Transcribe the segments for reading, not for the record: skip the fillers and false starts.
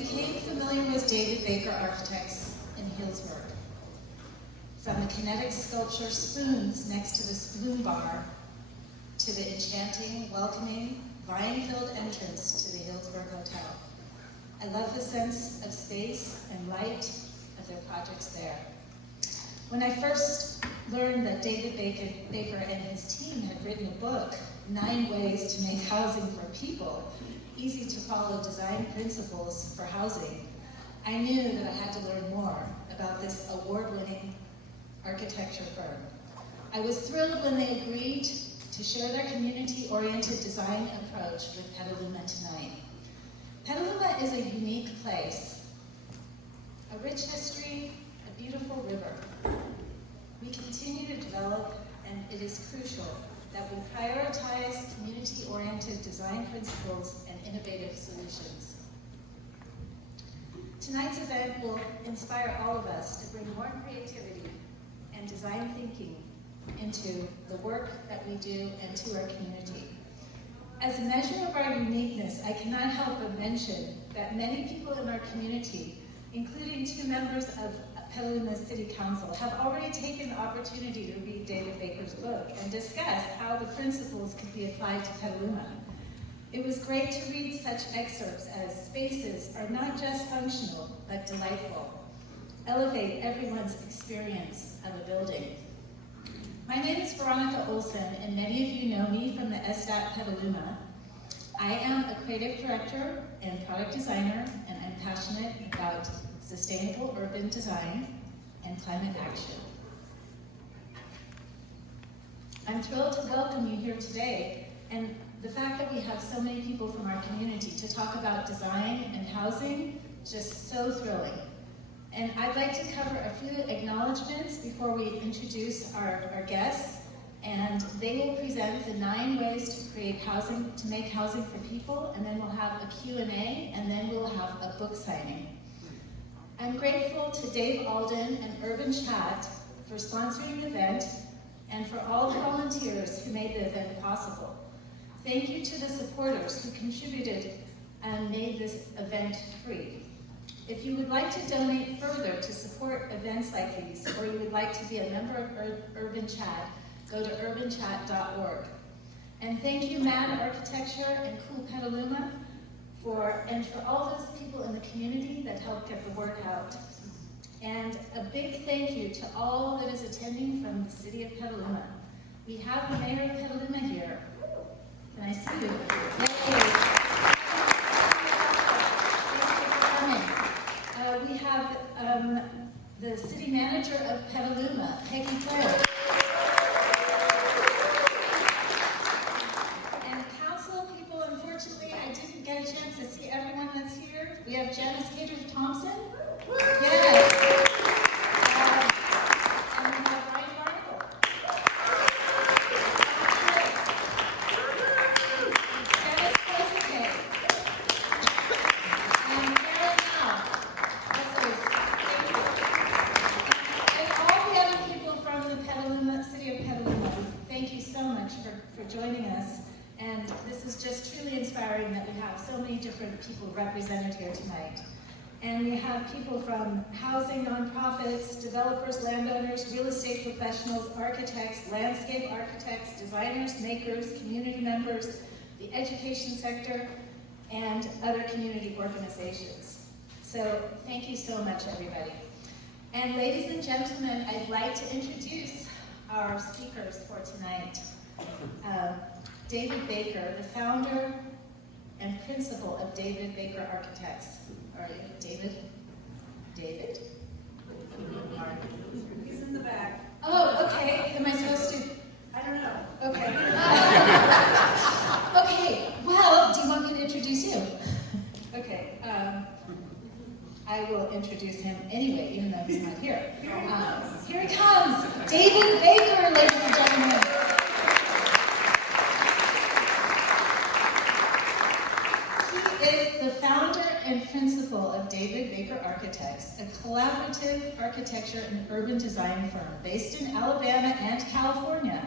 became familiar with David Baker Architects in Healdsburg. From the kinetic sculpture spoons next to the spoon bar to the enchanting, welcoming, vine-filled entrance to the Healdsburg Hotel. I love the sense of space and light of their projects there. When I first learned that David Baker and his team had written a book, 9 Ways to Make Housing for People, Easy to Follow Design Principles for Housing, I knew that I had to learn more about this award-winning architecture firm. I was thrilled when they agreed to share their community-oriented design approach with Petaluma tonight. Petaluma is a unique place, a rich history, a beautiful river. We continue to develop, and it is crucial that we prioritize community-oriented design principles and innovative solutions. Tonight's event will inspire all of us to bring more creativity and design thinking into the work that we do and to our community. As a measure of our uniqueness, I cannot help but mention that many people in our community, including 2 members of Petaluma City Council, have already taken the opportunity to read David Baker's book and discuss how the principles could be applied to Petaluma. It was great to read such excerpts as spaces are not just functional, but delightful. Elevate everyone's experience of a building. My name is Veronica Olson, and many of you know me from the SDAT Petaluma. I am a creative director and product designer, and I'm passionate about sustainable urban design and climate action. I'm thrilled to welcome you here today, and the fact that we have so many people from our community to talk about design and housing, just so thrilling. And I'd like to cover a few acknowledgments before we introduce our guests, and they will present the 9 ways to create housing, to make housing for people, and then we'll have a Q&A, and then we'll have a book signing. I'm grateful to Dave Alden and Urban Chat for sponsoring the event, and for all the volunteers who made the event possible. Thank you to the supporters who contributed and made this event free. If you would like to donate further to support events like these, or you would like to be a member of Urban Chat, go to urbanchat.org. And thank you, Mad Architecture and Cool Petaluma, for all those people in the community that helped get the word out. And a big thank you to all that is attending from the city of Petaluma. We have the mayor of Petaluma here. Can I see you? Yay. We have the city manager of Petaluma, Peggy Clare. And council people, unfortunately, I didn't get a chance to see everyone that's here. We have Janice Gator-Thompson. Yes. And we have Brett Randall. Dennis Souza. And Karen Now. City of Petaluma, thank you so much for joining us. And this is just truly inspiring that we have so many different people represented here tonight. And we have people from housing nonprofits, developers, landowners, real estate professionals, architects, landscape architects, designers, makers, community members, the education sector, and other community organizations. So thank you so much, everybody. And ladies and gentlemen, I'd like to introduce our speakers for tonight. David Baker, the founder and principal of David Baker Architects. Are you David? David? He's in the back. Oh, okay. Am I supposed to? I don't know. Okay. Okay, well, do you want me to introduce you? Okay. I will introduce him anyway, even though he's not here. Here he comes. David Baker, ladies and gentlemen. He is the founder and principal of David Baker Architects, a collaborative architecture and urban design firm based in Alabama and California.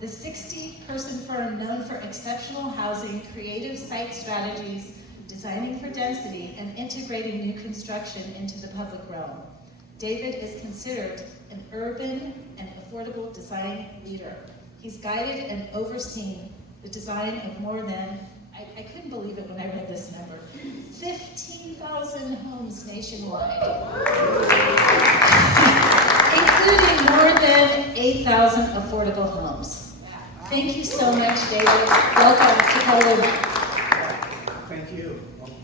The 60-person firm known for exceptional housing, creative site strategies, designing for density, and integrating new construction into the public realm. David is considered an urban and affordable design leader. He's guided and overseen the design of more than, I couldn't believe it when I read this number, 15,000 homes nationwide, including more than 8,000 affordable homes. Thank you so much, David. Welcome to Petaluma. Thank you.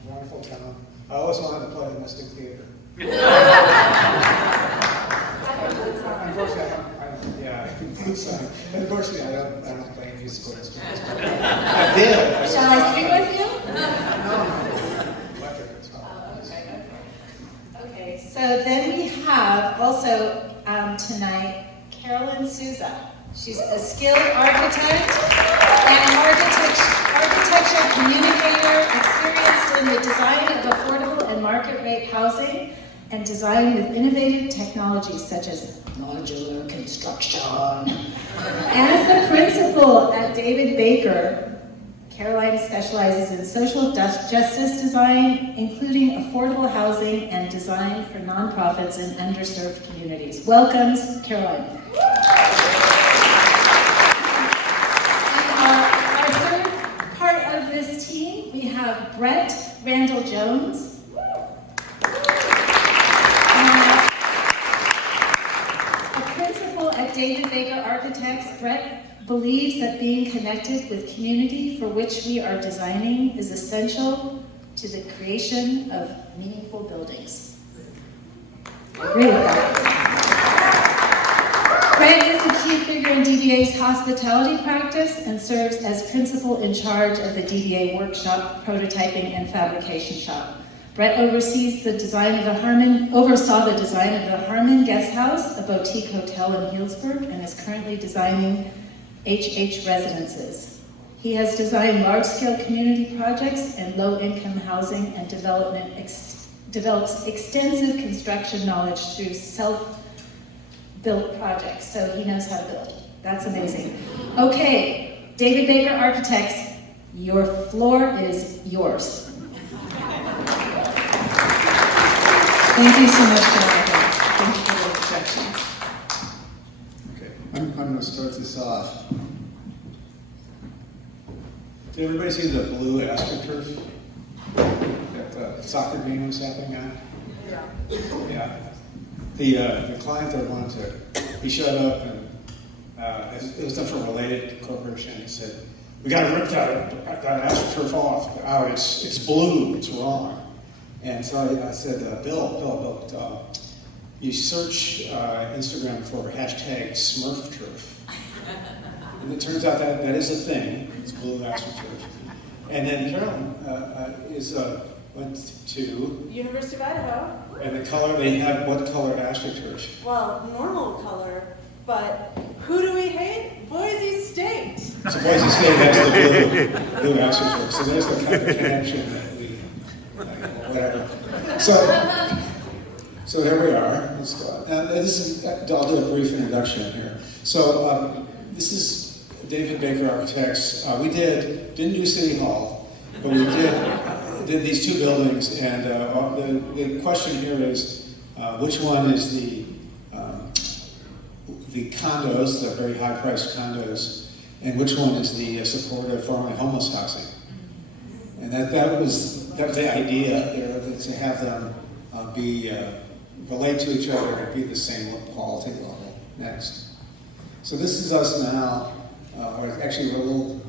Wonderful town. I always wanted to play the Mystic Theater. Unfortunately, I don't play musical instruments. I did. Shall I sing with you? Electric guitar. Okay, so then we have also tonight Carolyn Souza. She's a skilled architect and architecture communicator, experienced in the design of affordable and market rate housing, and design with innovative technologies such as modular construction. As the principal at David Baker, Caroline specializes in social justice design, including affordable housing and design for nonprofits in underserved communities. Welcome, Caroline. And our third part of this team, we have Brett Randall Jones. David Baker Architects, Brett believes that being connected with community for which we are designing is essential to the creation of meaningful buildings. I agree with that. Brett is a key figure in DBA's hospitality practice and serves as principal in charge of the DBA workshop, prototyping, and fabrication shop. Brett oversaw the design of the Harmon Guest House, a boutique hotel in Healdsburg, and is currently designing HH residences. He has designed large-scale community projects and low-income housing and develops extensive construction knowledge through self-built projects, so he knows how to build. That's amazing. Okay, David Baker Architects, your floor is yours. Thank you so much, Jonathan. Thank you for the introduction. Okay, I'm going to start this off. Did everybody see the blue AstroTurf that the soccer game was happening on? Yeah. The client that wanted to, he showed up and it was done for a related corporation. He said, "We got to rip that AstroTurf off. Oh, it's blue. It's wrong." And so I said, Bill, you search Instagram for hashtag SmurfTurf. And it turns out that is a thing. It's blue AstroTurf. And then Carolyn went to University of Idaho. And the color, they have what color AstroTurf? Well, normal color, but who do we hate? Boise State. So Boise State has the blue AstroTurf. So there's the kind of connection that we, whatever. So there we are. Let's go. Now, I'll do a brief introduction here. So this is David Baker Architects. We didn't do City Hall, but we did these two buildings, and the question here is which one is the condos, the very high-priced condos, and which one is the supportive formerly homeless housing? And that was the idea there, to have them relate to each other and be the same quality level. Next. So this is us now, or actually we're a little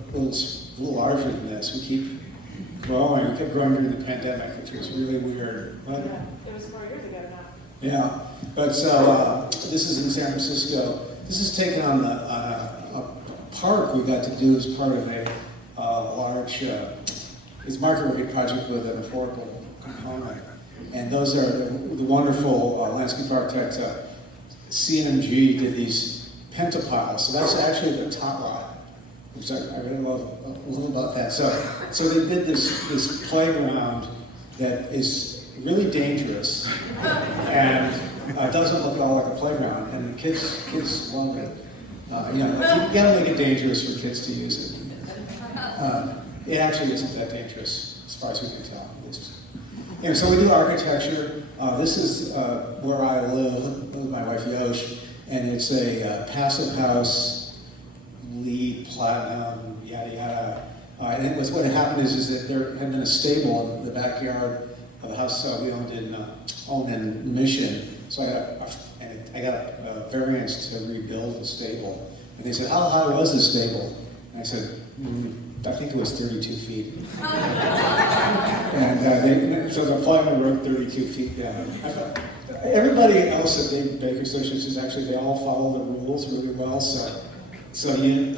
larger than this. We keep growing. We kept growing during the pandemic, which was really weird. But, Yeah, it was 4 years ago now. yeah, but so this is in San Francisco. This is taken on a park we got to do as part of a large it's market rate project with an affordable component. And those are the wonderful landscape architect CMG did these pentapiles. So that's actually the top lot, which I really love about that. So they did this playground that is really dangerous and doesn't look at all like a playground, and the kids love it. You gotta make it dangerous for kids to use it. It actually isn't that dangerous. as far as we can tell, at least. So we do architecture. This is where I live with my wife Yosh, and it's a passive house, LEED, platinum, yada yada. And it was, what had happened is that there had been a stable in the backyard of the house we owned in Mission. So I got a variance to rebuild the stable. And they said, how high was the stable? And I said, I think it was 32 feet. And so the plumbing wrote 32 feet down. Everybody else at Baker Associates actually, they all follow the rules really well. So you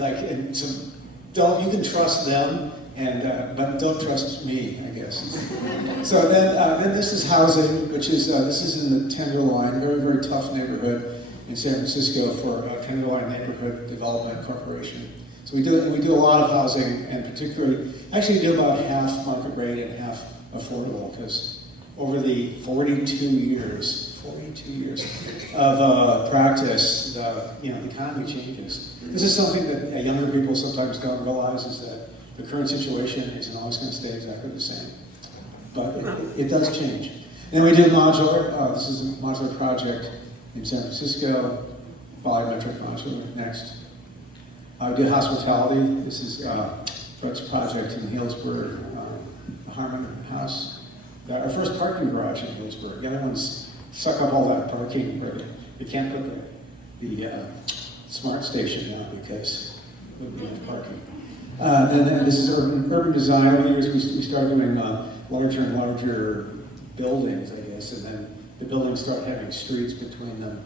you can trust them, but don't trust me, I guess. So then this is housing, which is this is in the Tenderloin, very, very tough neighborhood in San Francisco for Tenderloin Neighborhood Development Corporation. So we do a lot of housing, and particularly, actually we do about half market rate and half affordable, because over the 42 years of practice, the economy changes. This is something that younger people sometimes don't realize, is that the current situation isn't always going to stay exactly the same. But it does change. And we do modular. This is a modular project in San Francisco, volumetric modular next. I do hospitality. This is Brett's project in Healdsburg, the Harmon House. Our first parking garage in Healdsburg. Everyone's suck up all that parking, but they can't put the smart station now because there would be enough parking. Then this is urban design. Over the years, we started doing larger and larger buildings, I guess, and then the buildings start having streets between them.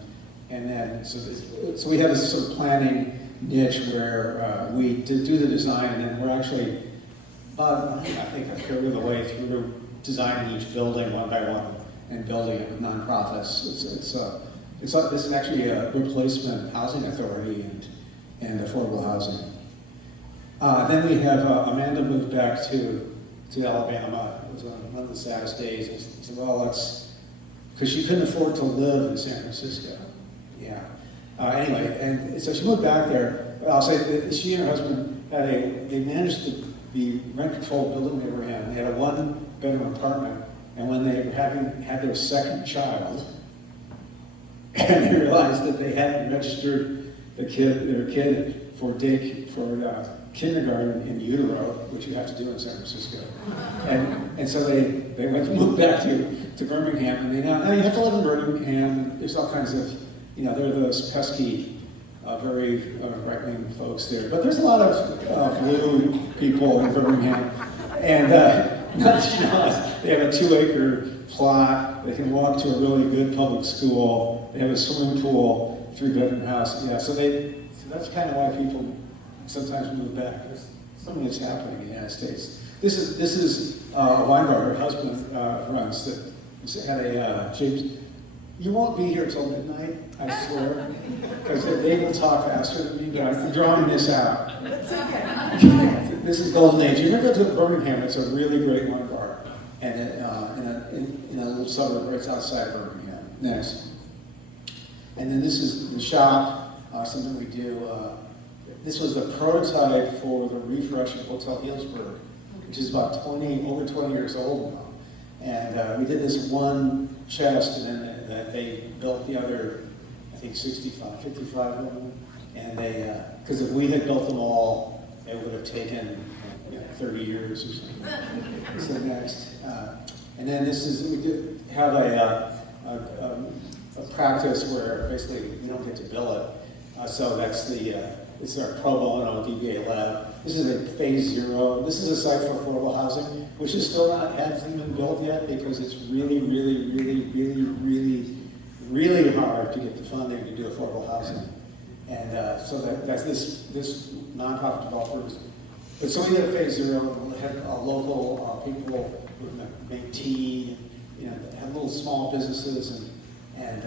And then, so we have this sort of planning niche where we do the design, and then we're actually about, I think, a third of the way through designing each building one by one and building it with nonprofits. This is actually a replacement housing authority and affordable housing. Then we have Amanda moved back to Alabama. It was one of the saddest days. I said, well, because she couldn't afford to live in San Francisco. Yeah. Anyway, and so she moved back there. I'll say that she and her husband they managed the rent-controlled building they were in. They had a one-bedroom apartment, and when they were had their second child, and they realized that they hadn't registered their kid for kindergarten in utero, which you have to do in San Francisco. And so they moved back to Birmingham, and now you have to live in Birmingham. There's all kinds of, there are those pesky, very right-wing folks there. But there's a lot of blue people in Birmingham, and they have a 2-acre plot. They can walk to a really good public school. They have a swimming pool, 3-bedroom house. Yeah, so that's kind of why people sometimes move back. There's something that's happening in the United States. This is a wine bar her husband runs that had a James. You won't be here till midnight, I swear, because they will talk faster than me, but I'm drawing this out. That's okay. This is Golden Age. You ever go to Birmingham? It's a really great wine bar, and in a little suburb right outside Birmingham. Next. And then this is the shop, something we do. This was the prototype for the refresh of Hotel Healdsburg, which is about over 20 years old now. And we did this one chest, and then they built the other, I think 55 of them. And because if we had built them all, it would have taken 30 years or something. So next. And then we do have a practice where basically we don't get to bill it. So that's it's our pro bono DBA lab. This is a phase 0. This is a site for affordable housing, which is still hasn't been built yet because it's really, really, really, really, really, really hard to get the funding to do affordable housing. And so that's this nonprofit developers. But so we did a phase 0. We had local people who make tea, have little small businesses, and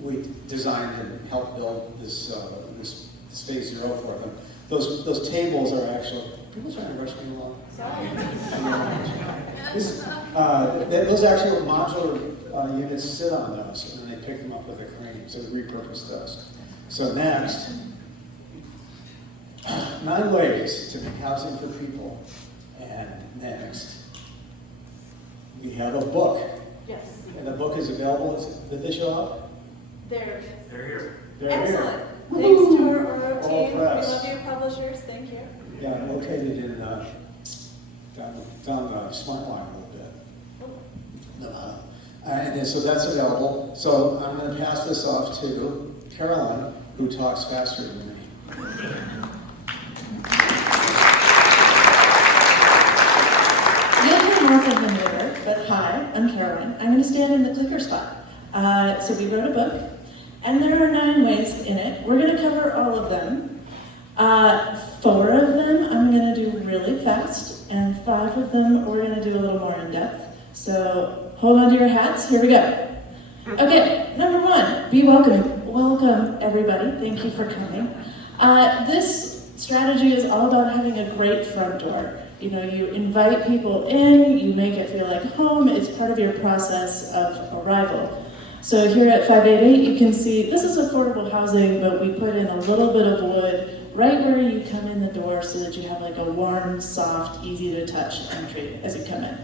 we designed and helped build this phase 0 for them. Those tables are actually, people trying to rush me along. Sorry. Those actually modular units sit on those, and then they pick them up with a crane, so we repurpose those. So next, 9 ways to make housing for people. And next. we have a book. Yes. And the book is available. Did they show up? They're here. They're excellent. here. Thanks to our Oro All team. We press. love you, publishers. Thank you. Yeah, located in down the smart line a little bit. Nevada. And then, so that's available. So I'm going to pass this off to Carolyn, who talks faster than me. You'll hear more from him later, but hi, I'm Carolyn. I'm going to stand in the clicker spot. So we wrote a book, and there are 9 ways in it. We're going to cover all of them. 4 of them I'm going to do really fast, and 5 of them we're going to do a little more in depth. So hold on to your hats. Here we go. Okay, number 1, be welcoming. Welcome, everybody. Thank you for coming. This strategy is all about having a great front door. You know, you invite people in, you make it feel like home. It's part of your process of arrival. So here at 588, you can see this is affordable housing, but we put in a little bit of wood right where you come in the door so that you have like a warm, soft, easy to touch entry as you come in.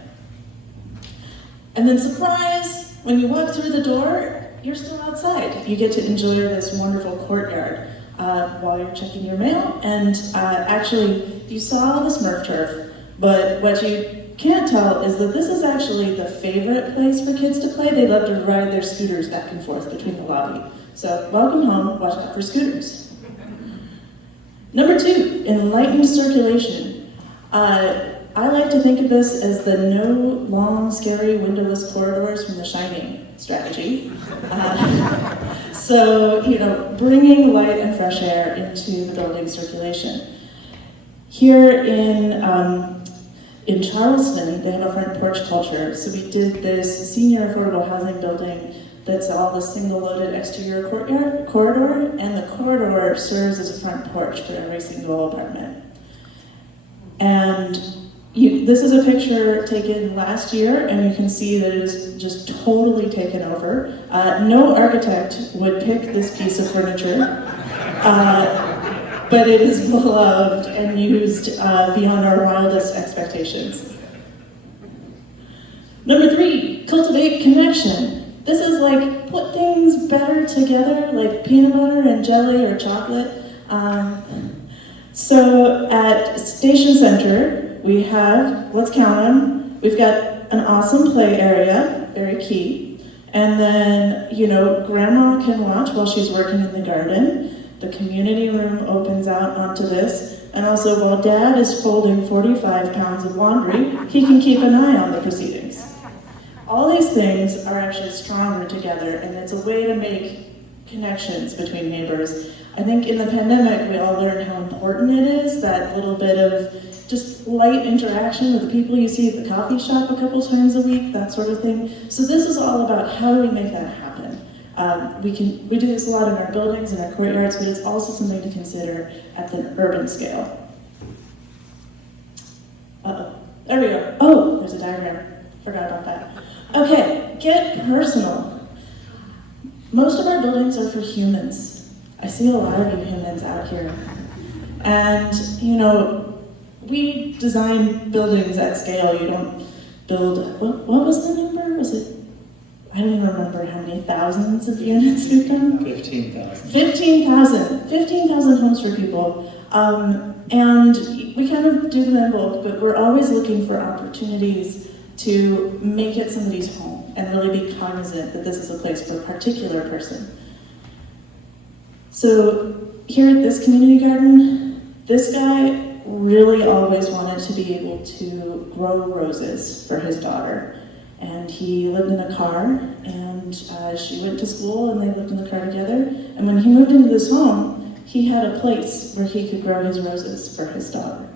And then surprise, when you walk through the door, you're still outside. You get to enjoy this wonderful courtyard while you're checking your mail. And actually, you saw the Smurf turf, but what you can't tell is that this is actually the favorite place for kids to play. They love to ride their scooters back and forth between the lobby. So welcome home, watch out for scooters. Number 2, enlightened circulation. I like to think of this as the no long, scary, windowless corridors from The Shining strategy. So, you know, bringing light and fresh air into the building circulation. Here in Charleston, they have a front porch culture. So we did this senior affordable housing building that's all the single-loaded exterior corridor, and the corridor serves as a front porch for every single apartment. And this is a picture taken last year, and you can see that it is just totally taken over. No architect would pick this piece of furniture, but it is beloved and used beyond our wildest expectations. Number 3, cultivate connection. This is like put things better together, like peanut butter and jelly or chocolate. So at Station Center, we have, let's count them, we've got an awesome play area, very key. And then, you know, grandma can watch while she's working in the garden. The community room opens out onto this. And also, while Dad is folding 45 pounds of laundry, he can keep an eye on the proceedings. All these things are actually stronger together, and it's a way to make connections between neighbors. I think in the pandemic, we all learned how important it is, that little bit of just light interaction with the people you see at the coffee shop a couple times a week, that sort of thing. So this is all about how do we make that happen. We do this a lot in our buildings and our courtyards, but it's also something to consider at the urban scale. There we go. Oh, there's a diagram. Forgot about that. Okay, get personal. Most of our buildings are for humans. I see a lot of you humans out here. And, you know, we design buildings at scale. You don't build, what was the number? Was it, I don't even remember how many thousands of units we've done. 15,000. 15,000 homes for people. And we kind of do them in bulk, but we're always looking for opportunities to make it somebody's home and really be cognizant that this is a place for a particular person. So here at this community garden, this guy really always wanted to be able to grow roses for his daughter. And he lived in a car, and she went to school, and they lived in the car together. And when he moved into this home, he had a place where he could grow his roses for his daughter.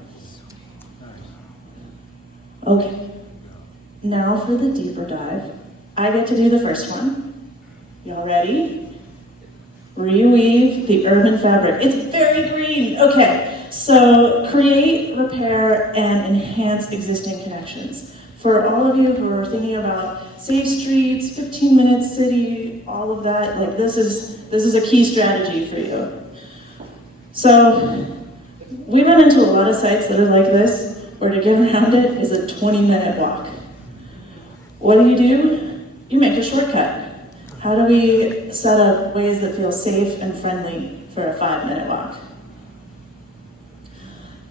Okay, now for the deeper dive. I get to do the first one. Y'all ready? Reweave the urban fabric. It's very green. Okay, so create, repair, and enhance existing connections. For all of you who are thinking about safe streets, 15-minute city, all of that, like this is a key strategy for you. So we run into a lot of sites that are like this, where to get around it is a 20-minute walk. What do? You make a shortcut. How do we set up ways that feel safe and friendly for a 5-minute walk?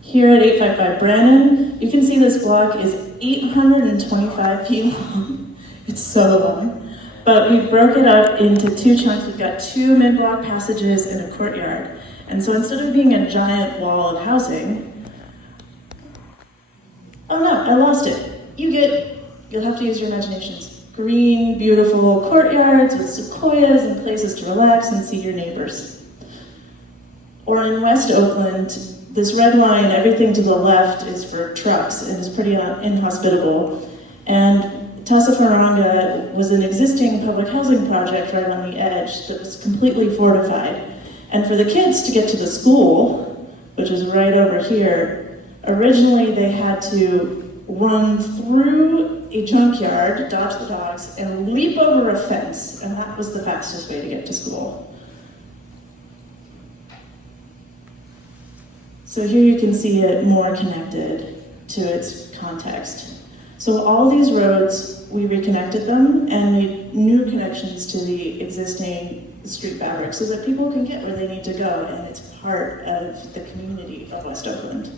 Here at 855 Brannan, you can see this block is 825 feet long. It's so long. But we broke it up into 2 chunks. We've got 2 mid-block passages and a courtyard. And so instead of being a giant wall of housing, oh no, I lost it. You'll have to use your imaginations. Green, beautiful courtyards with sequoias and places to relax and see your neighbors. Or in West Oakland, this red line, everything to the left is for trucks and is pretty inhospitable. And Tasafaranga was an existing public housing project right on the edge that was completely fortified. And for the kids to get to the school, which is right over here, originally they had to run through a junkyard, dodge the dogs, and leap over a fence, and that was the fastest way to get to school. So here you can see it more connected to its context. So all these roads, we reconnected them and made new connections to the existing street fabric so that people can get where they need to go, and it's part of the community of West Oakland.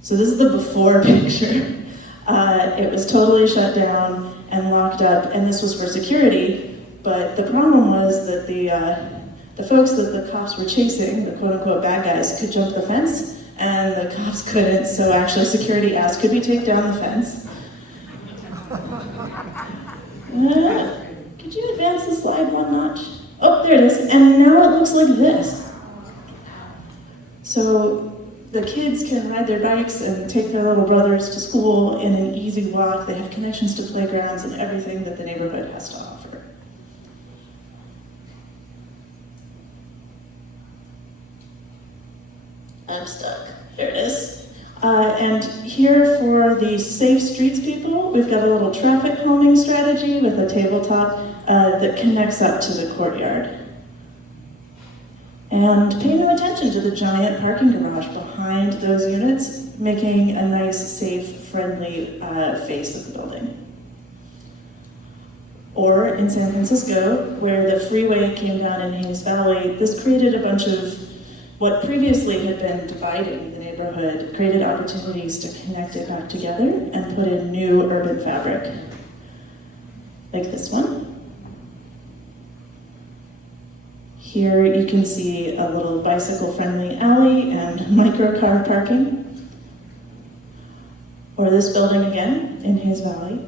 So this is the before picture. It was totally shut down and locked up, and this was for security, but the problem was that the folks that the cops were chasing, the quote-unquote bad guys, could jump the fence, and the cops couldn't, so actually security asked, could we take down the fence? Could you advance the slide 1 notch? Oh, there it is, and now it looks like this. So the kids can ride their bikes and take their little brothers to school in an easy walk. They have connections to playgrounds and everything that the neighborhood has to offer. I'm stuck. There it is. And here for the Safe Streets people, we've got a little traffic calming strategy with a tabletop that connects up to the courtyard. And pay no attention to the giant parking garage behind those units, making a nice, safe, friendly face of the building. Or in San Francisco, where the freeway came down in Hayes Valley, this created a bunch of what previously had been dividing the neighborhood, created opportunities to connect it back together and put in new urban fabric, like this one. Here you can see a little bicycle-friendly alley and micro-car parking. Or this building again in Hayes Valley.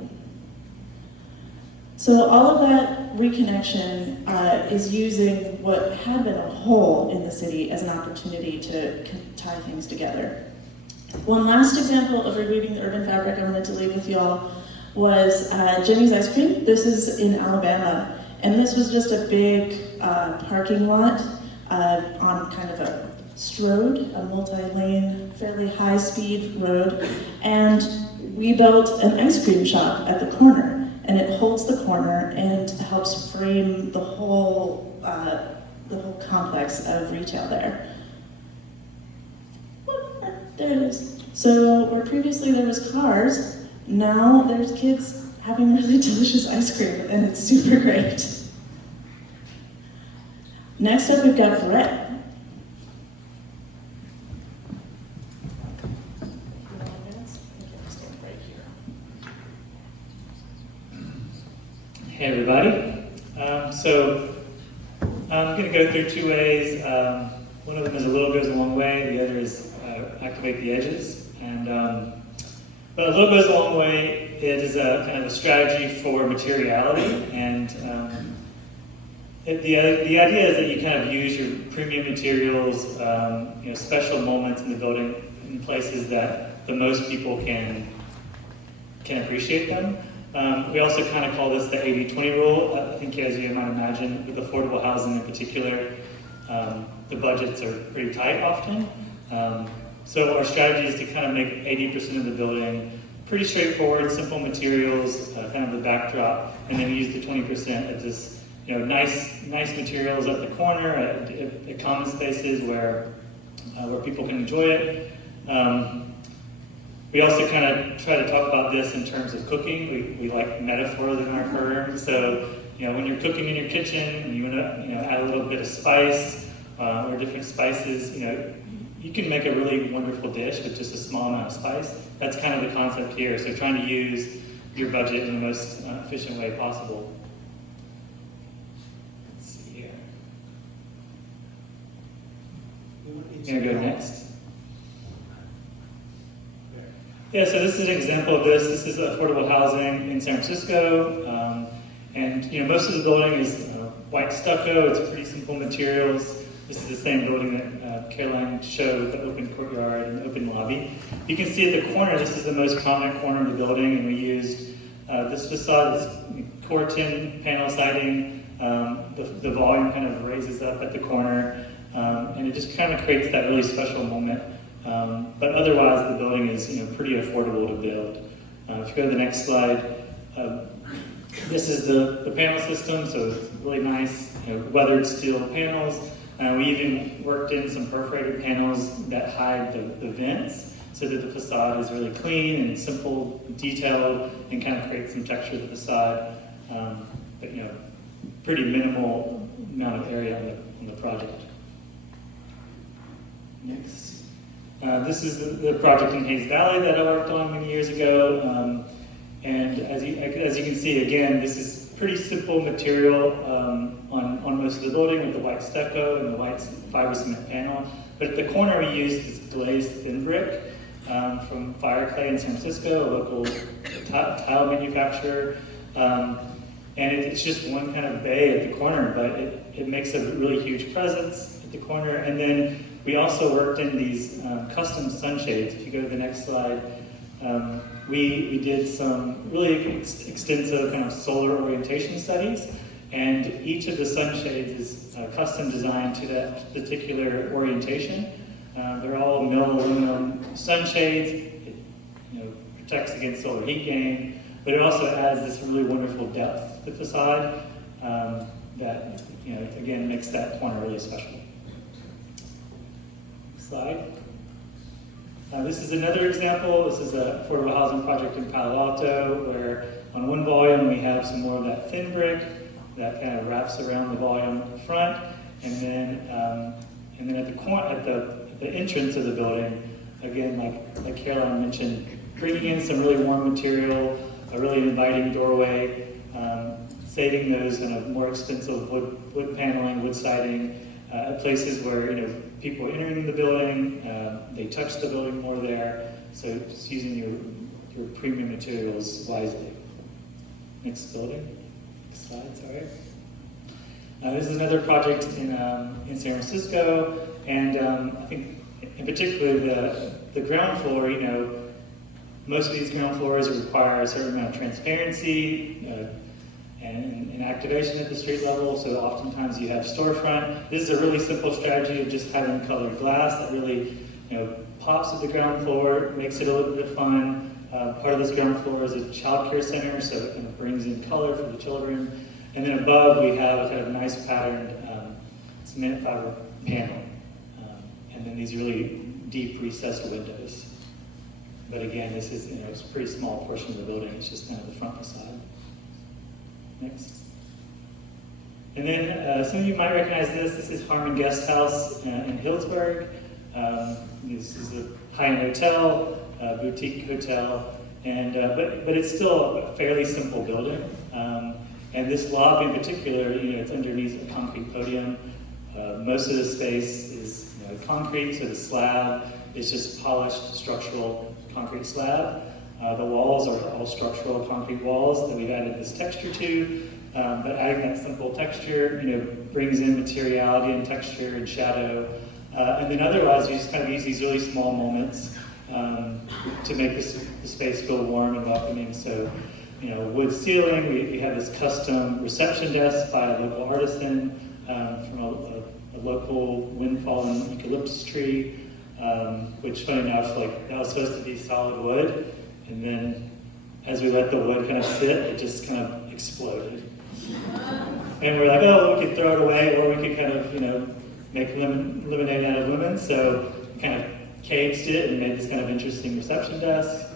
So all of that reconnection is using what had been a hole in the city as an opportunity to tie things together. One last example of reweaving the urban fabric I wanted to leave with y'all was Jimmy's Ice Cream. This is in Alabama. And this was just a big parking lot on kind of a strode, a multi-lane, fairly high-speed road. And we built an ice cream shop at the corner. And it holds the corner and helps frame the whole complex of retail there. There it is. So where previously there was cars, now there's kids having really delicious ice cream, and it's super great. Next up, we've got Brett. Hey everybody. So I'm going to go through 2 ways. One of them is a little goes a long way. The other is activate the edges. But a little goes a long way. It is a kind of a strategy for materiality, and the idea is that you kind of use your premium materials, special moments in the building in places that the most people can appreciate them. We also kind of call this the 80-20 rule. I think, as you might imagine, with affordable housing in particular, the budgets are pretty tight often. So our strategy is to kind of make 80% of the building pretty straightforward, simple materials, kind of the backdrop, and then use the 20% of just nice materials at the corner, at common spaces where people can enjoy it. We also kind of try to talk about this in terms of cooking. We like metaphors in our firm. So, when you're cooking in your kitchen and you want to, add a little bit of spice or different spices, you can make a really wonderful dish with just a small amount of spice. That's kind of the concept here. So trying to use your budget in the most efficient way possible. Let's see here. You're gonna go next. Yeah, so this is an example of this. This is affordable housing in San Francisco. And most of the building is white stucco. It's pretty simple materials. This is the same building that Caroline showed with the open courtyard and the open lobby. You can see at the corner, this is the most prominent corner of the building, and we used this facade, this core tin panel siding. The volume kind of raises up at the corner, and it just kind of creates that really special moment. But otherwise, the building is pretty affordable to build. If you go to the next slide, this is the panel system, so it's really nice weathered steel panels. We even worked in some perforated panels that hide the vents so that the facade is really clean and simple, detailed, and kind of creates some texture to the facade. But pretty minimal amount of area on the project. Next. This is the project in Hayes Valley that I worked on many years ago. And as you can see, again, this is pretty simple material on most of the building with the white stucco and the white fiber cement panel. But at the corner we used this glazed thin brick from Fire Clay in San Francisco, a local tile manufacturer. And it's just one kind of bay at the corner, but it makes a really huge presence at the corner. And then we also worked in these custom sunshades. If you go to the next slide, we did some really extensive kind of solar orientation studies, and each of the sunshades is custom designed to that particular orientation. They're all mill aluminum sunshades. It protects against solar heat gain, but it also adds this really wonderful depth to the facade that again makes that corner really special. Slide. This is another example. This is an affordable housing project in Palo Alto, where on one volume we have some more of that thin brick that kind of wraps around the volume at the front, and then at the corner, at the entrance of the building, again, like Caroline mentioned, bringing in some really warm material, a really inviting doorway, saving those kind of more expensive wood paneling, wood siding, at places where people are entering the building, they touch the building more there. So just using your premium materials wisely. Next building. Next slide, sorry. This is another project in San Francisco, and I think in particular the ground floor. Most of these ground floors require a certain amount of transparency and activation at the street level, so oftentimes you have storefront. This is a really simple strategy of just having colored glass that really pops at the ground floor, makes it a little bit fun. Part of this ground floor is a child care center, so it kind of brings in color for the children. And then above we have a kind of nice patterned cement fiber panel. And then these really deep recessed windows. But again, this is it's a pretty small portion of the building, it's just kind of the front facade. Next. And then some of you might recognize this. This is Harmon Guest House in Healdsburg. This is a high-end hotel, boutique hotel, and but it's still a fairly simple building. And this lobby in particular, it's underneath a concrete podium. Most of the space is concrete, so the slab is just polished structural concrete slab. The walls are all structural concrete walls that we've added this texture to, but adding that simple texture, brings in materiality and texture and shadow. And then otherwise, you just kind of use these really small moments to make the space feel warm and welcoming. So, wood ceiling, we have this custom reception desk by a local artisan from a local wind-fallen eucalyptus tree, which, funny enough, that was supposed to be solid wood. And then, as we let the wood kind of sit, it just kind of exploded. And we're like, we could throw it away, or we could kind of, make lemonade out of lemons. So we kind of caged it and made this kind of interesting reception desk.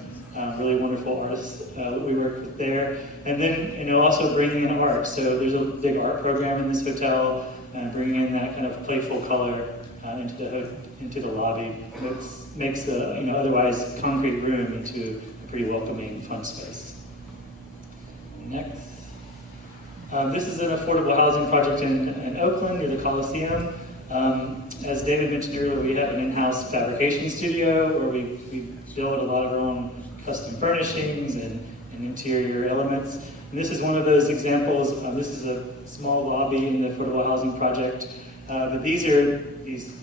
Really wonderful artists that we worked with there. And then, also bringing in art. So there's a big art program in this hotel, bringing in that kind of playful color into the lobby. Makes a otherwise concrete room into a pretty welcoming, fun space. Next. This is an affordable housing project in Oakland near the Coliseum. As David mentioned earlier, we have an in-house fabrication studio where we build a lot of our own custom furnishings and interior elements. And this is one of those examples. This is a small lobby in the affordable housing project. But these are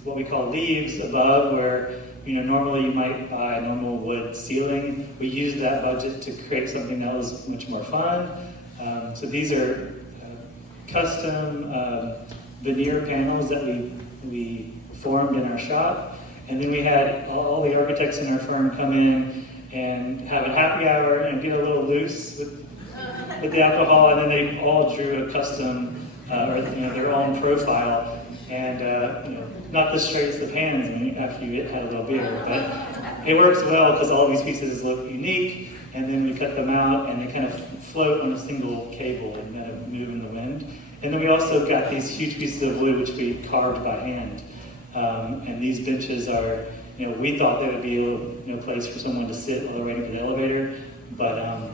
what we call leaves above, where normally you might buy a normal wood ceiling. We used that budget to create something that was much more fun. So these are custom veneer panels that we formed in our shop. And then we had all the architects in our firm come in and have a happy hour and get a little loose with the alcohol, and then they all drew a custom, their own profile. And not the straightest of hands after you had a little beer, but it works well because all these pieces look unique, and then we cut them out and they kind of float on a single cable and kind of move in the wind. And then we also got these huge pieces of wood which we carved by hand. And these benches are, we thought there would be a place for someone to sit while they're waiting for the elevator, but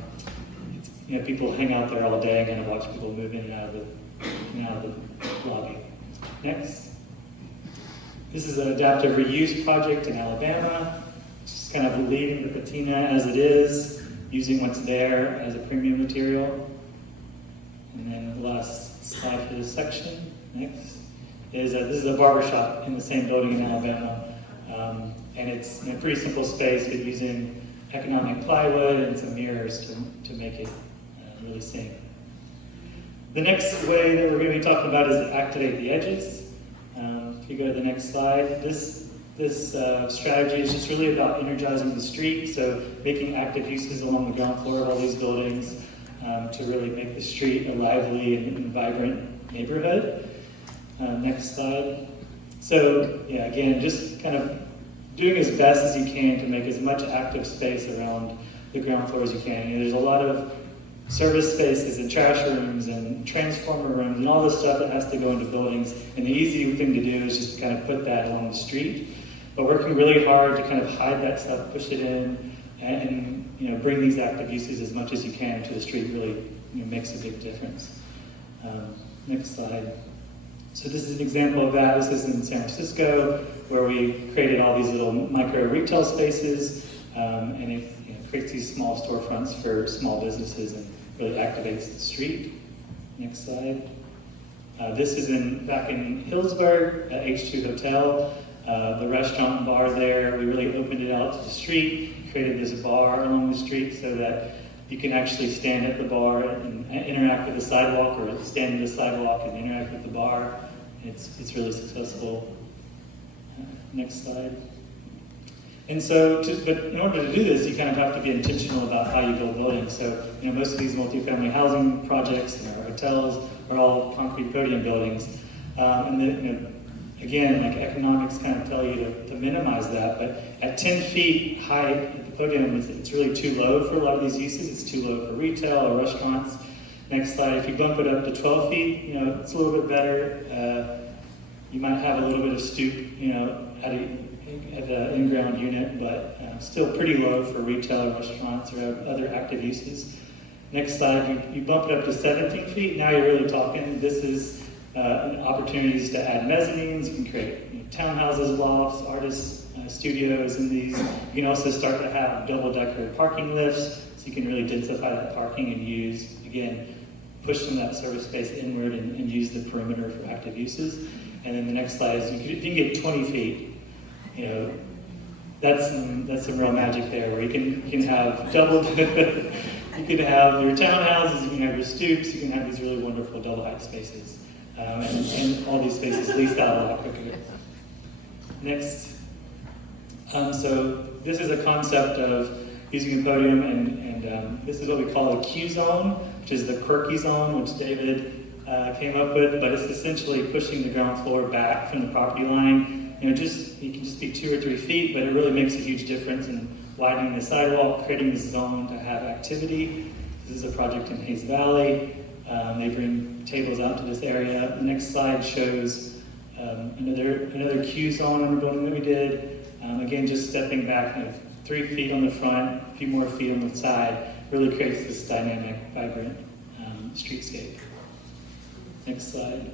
people hang out there all day and kind of watch people move in and out of the lobby. Next. This is an adaptive reuse project in Alabama. Just kind of leaving the patina as it is, using what's there as a premium material. And then the last slide for this section, next, is this is a barbershop in the same building in Alabama. And it's a pretty simple space, but using economic plywood and some mirrors to make it really sing. The next way that we're going to be talking about is to activate the edges. If you go to the next slide, this strategy is just really about energizing the street, so making active uses along the ground floor of all these buildings to really make the street a lively and vibrant neighborhood. Next slide. So, again, just kind of doing as best as you can to make as much active space around the ground floor as you can. There's a lot of service spaces and trash rooms and transformer rooms and all this stuff that has to go into buildings. And the easy thing to do is just to kind of put that along the street. But working really hard to kind of hide that stuff, push it in, and bring these active uses as much as you can to the street really makes a big difference. Next slide. So this is an example of that. This is in San Francisco, where we created all these little micro retail spaces, and it creates these small storefronts for small businesses and really activates the street. Next slide. This is back in Hillsburg at H2 Hotel. The restaurant and bar there, we really opened it out to the street, created this bar along the street so that you can actually stand at the bar and interact with the sidewalk, or stand in the sidewalk and interact with the bar. It's really successful. Next slide. And so, but in order to do this, you kind of have to be intentional about how you build buildings. So, most of these multifamily housing projects and our hotels are all concrete podium buildings. And then, again, like economics kind of tell you to minimize that, but at 10 feet height at the podium, it's really too low for a lot of these uses. It's too low for retail or restaurants. Next slide, if you bump it up to 12 feet, it's a little bit better. You might have a little bit of stoop, at the in-ground unit, but still pretty low for retail or restaurants or other active uses. Next slide, you bump it up to 17 feet, now you're really talking. This is opportunities to add mezzanines. You can create townhouses, lofts, artists, studios in these. You can also start to have double-decker parking lifts, so you can really densify that parking and use, again, push some of that service space inward and use the perimeter for active uses. And then the next slide is if you can get 20 feet, that's some real magic there, where you can have double, you can have your townhouses, you can have your stoops, you can have these really wonderful double height spaces, and all these spaces leased out a lot quicker. Next. So this is a concept of using a podium, and this is what we call a Q zone, which is the quirky zone, which David came up with, but it's essentially pushing the ground floor back from the property line. You know, it can just be 2 or 3 feet, but it really makes a huge difference in widening the sidewalk, creating this zone to have activity. This is a project in Hayes Valley. They bring tables out to this area. The next slide shows another queue zone in the building that we did. Again, just stepping back kind of 3 feet on the front, a few more feet on the side, really creates this dynamic, vibrant streetscape. Next slide.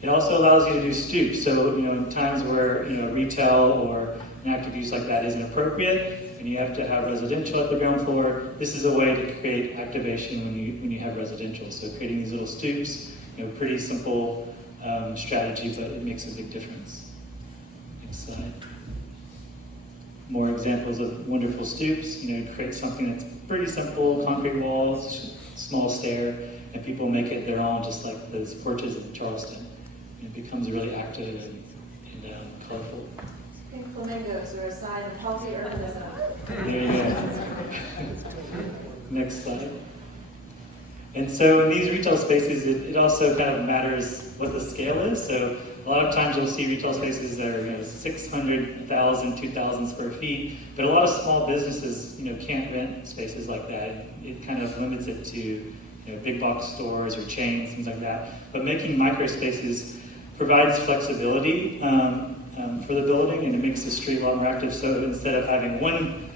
It also allows you to do stoops. So, you know, in times where, you know, retail or an active use like that isn't appropriate, and you have to have residential at the ground floor, this is a way to create activation when you have residential. So creating these little stoops, you know, pretty simple strategy, but it makes a big difference. Next slide. More examples of wonderful stoops. You know, create something that's pretty simple, concrete walls, small stair, and people make it their own, just like those porches in Charleston. It becomes really active and colorful. Pink flamingos are a sign of healthy urbanism. There you go. Next slide. And so in these retail spaces, it also kind of matters what the scale is. So a lot of times you'll see retail spaces that are, you know, 600, 1,000, 2,000 square feet, but a lot of small businesses, you know, can't rent spaces like that. It kind of limits it to, you know, big box stores or chains, things like that. But making micro spaces provides flexibility for the building, and it makes the street a lot more active. So instead of having one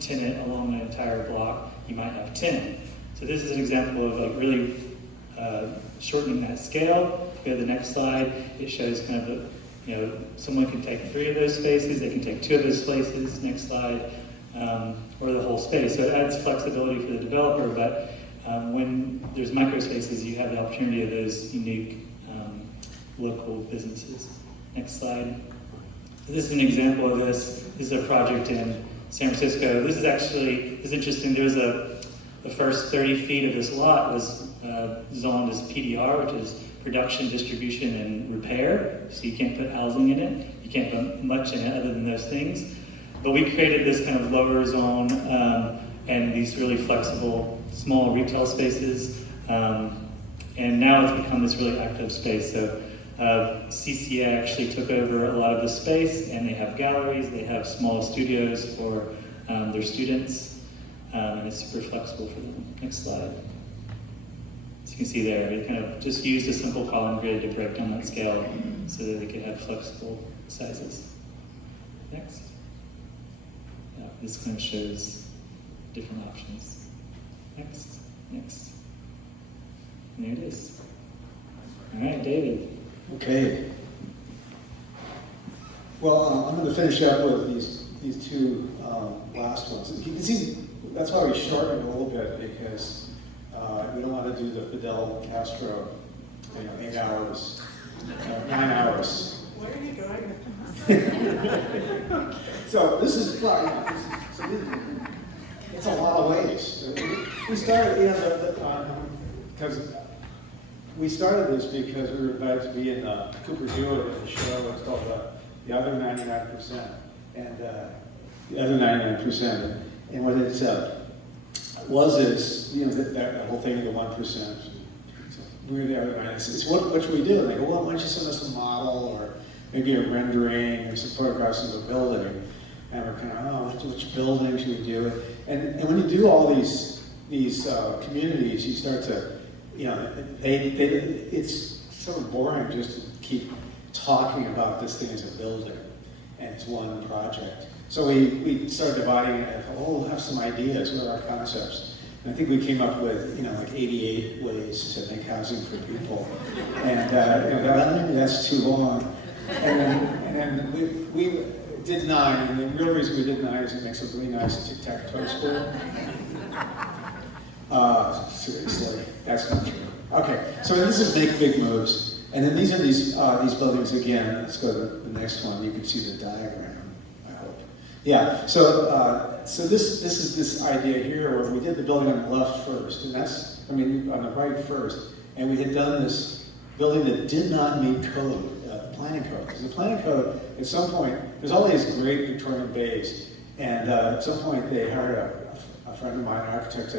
tenant along the entire block, you might have 10. So this is an example of like really shortening that scale. If you go to the next slide, it shows kind of the, you know, someone can take 3 of those spaces, they can take 2 of those spaces, next slide, or the whole space. So it adds flexibility for the developer, but when there's micro spaces, you have the opportunity of those unique local businesses. Next slide. This is an example of this. This is a project in San Francisco. This is interesting. There's the first 30 feet of this lot was zoned as PDR, which is production, distribution, and repair. So you can't put housing in it. You can't put much in it other than those things. But we created this kind of lower zone and these really flexible small retail spaces. And now it's become this really active space. So CCA actually took over a lot of the space, and they have galleries, they have small studios for their students, and it's super flexible for them. Next slide. As you can see there, we kind of just used a simple column grid to break down that scale so that they could have flexible sizes. Next. Yeah, this kind of shows different options. Next, next. And there it is. All right, David. Okay. Well, I'm going to finish up with these 2 last ones. You can see that's why we shortened it a little bit, because we don't want to do the Fidel Castro, 8 hours, 9 hours. Where are you going with this? So this is, it's a lot of ways. We started, because we started this because we were about to be in Cooper Hewitt at the show. It's called The Other 99%. And The Other 99%. And what it was is, that whole thing of the 1%. We're the other 99%. It's what should we do? And they go, well, why don't you send us a model or maybe a rendering or some photographs of a building. And we're kind of, which building should we do? And when you do all these communities, you start to, it's sort of boring just to keep talking about this thing as a building, and it's one project. So we started dividing it. We'll have some ideas. What are our concepts? And I think we came up with, like 88 ways to make housing for people. And that's too long. And then we did 9, and the real reason we did 9 is it makes a really nice tic-tac-toe score. Seriously, that's not true. Okay, so this is make big moves, and then these are these buildings again. Let's go to the next one. You can see the diagram, I hope. Yeah. So this is this idea here where we did the building on the left first, and on the right first, and we had done this building that did not meet code, the planning code, because the planning code at some point there's all these great Victorian bays, and at some point they hired a friend of mine, an architect,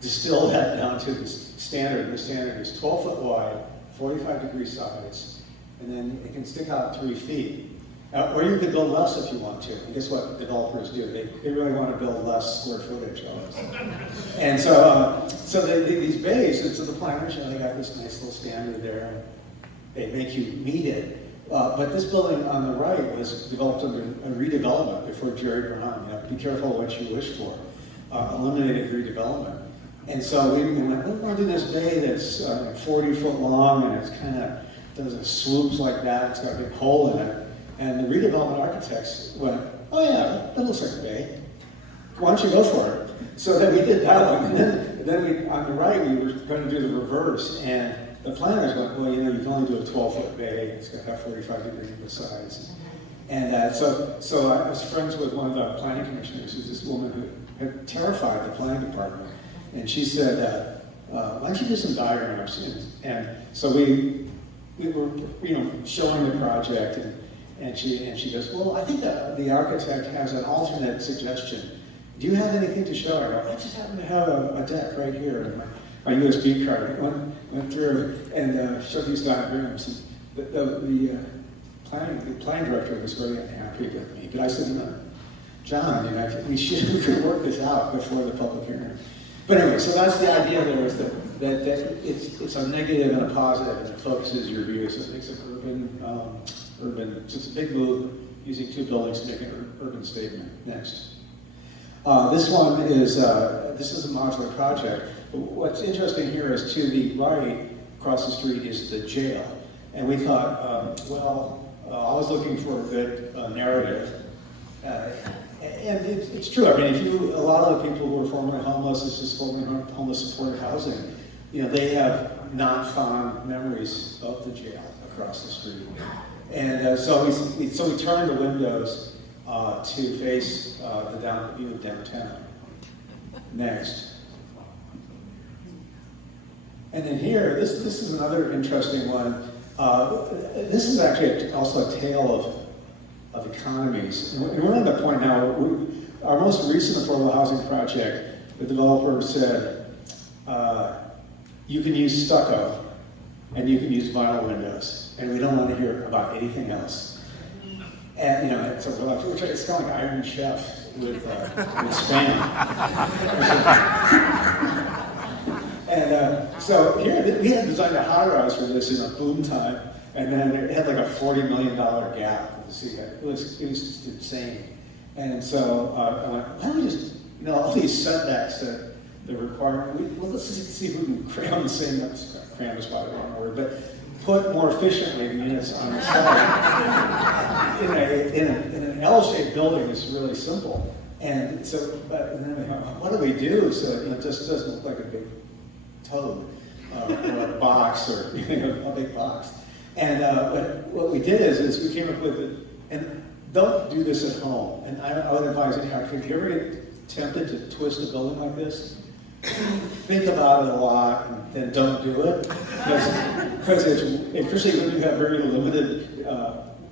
to distill that down to the standard. The standard is 12 foot wide, 45-degree sides, and then it can stick out 3 feet. Or you could build less if you want to. And guess what developers do? They really want to build less square footage. And so, these bays, and so the planners, they got this nice little standard there. They make you meet it. But this building on the right was developed under a redevelopment before Jerry Brown. Be careful what you wish for. Eliminated redevelopment. And so we went, we want to do this bay that's 40 foot long, and it's kind of does a swoops like that. It's got a big hole in it. And the redevelopment architects went, oh yeah, that looks like a bay. Why don't you go for it? So then we did that one. And then we, on the right, we were going to do the reverse. And the planners went, well, you can only do a 12-foot bay. It's got to have 45 degrees on the sides. And so I was friends with one of the planning commissioners, who's this woman who had terrified the planning department. And she said, why don't you do some diagrams? And so we were, showing the project, and she goes, well, I think that the architect has an alternate suggestion. Do you have anything to show? I go, I just happen to have a deck right here, and my USB card went through and showed these diagrams. And the planning director was very unhappy with me, but I said, John, we could work this out before the public hearing. But anyway, so that's the idea there, is that it's a negative and a positive, and it focuses your view, so it makes it urban, it's a big move, using 2 buildings to make an urban statement. Next. This one is, this is a modular project. What's interesting here is to the right, across the street, is the jail. And we thought, I was looking for a good narrative. And it's true. I mean, a lot of the people who are formerly homeless, this is formerly homeless supported housing, they have not-fond memories of the jail across the street. And so we turned the windows to face the view of downtown. Next. And then here, this is another interesting one. This is actually also a tale of economies. And we're at the point now, our most recent affordable housing project, the developer said, you can use stucco and you can use vinyl windows, and we don't want to hear about anything else. And it's kind of like Iron Chef with Spam. And so here, we had designed a high-rise for this in a boom time, and then it had like a $40 million gap. It was just insane. And so I went, why don't we just, all these setbacks that the requirement, let's just see if we can cram the same, cram is probably the wrong word, but put more efficiently the units on the side. In an L-shaped building, it's really simple. And so, but then we went, what do we do so it just doesn't look like a big toad or a box or a big box? And what we did is we came up with it, and don't do this at home. And I would advise any architect, if you ever get tempted to twist a building like this, think about it a lot and then don't do it. Because especially when you have very limited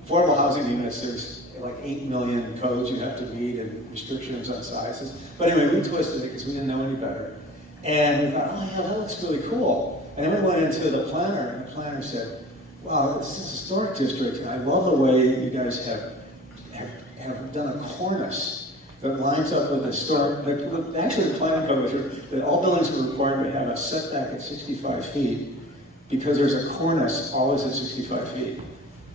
affordable housing units, there's like 8 million codes you have to meet and restrictions on sizes. But anyway, we twisted it because we didn't know any better. And we thought, oh yeah, that looks really cool. And then we went into the planner, and the planner said, wow, this is a historic district, and I love the way you guys have done a cornice that lines up with historic, actually the planning code was that all buildings were required to have a setback at 65 feet because there's a cornice always at 65 feet.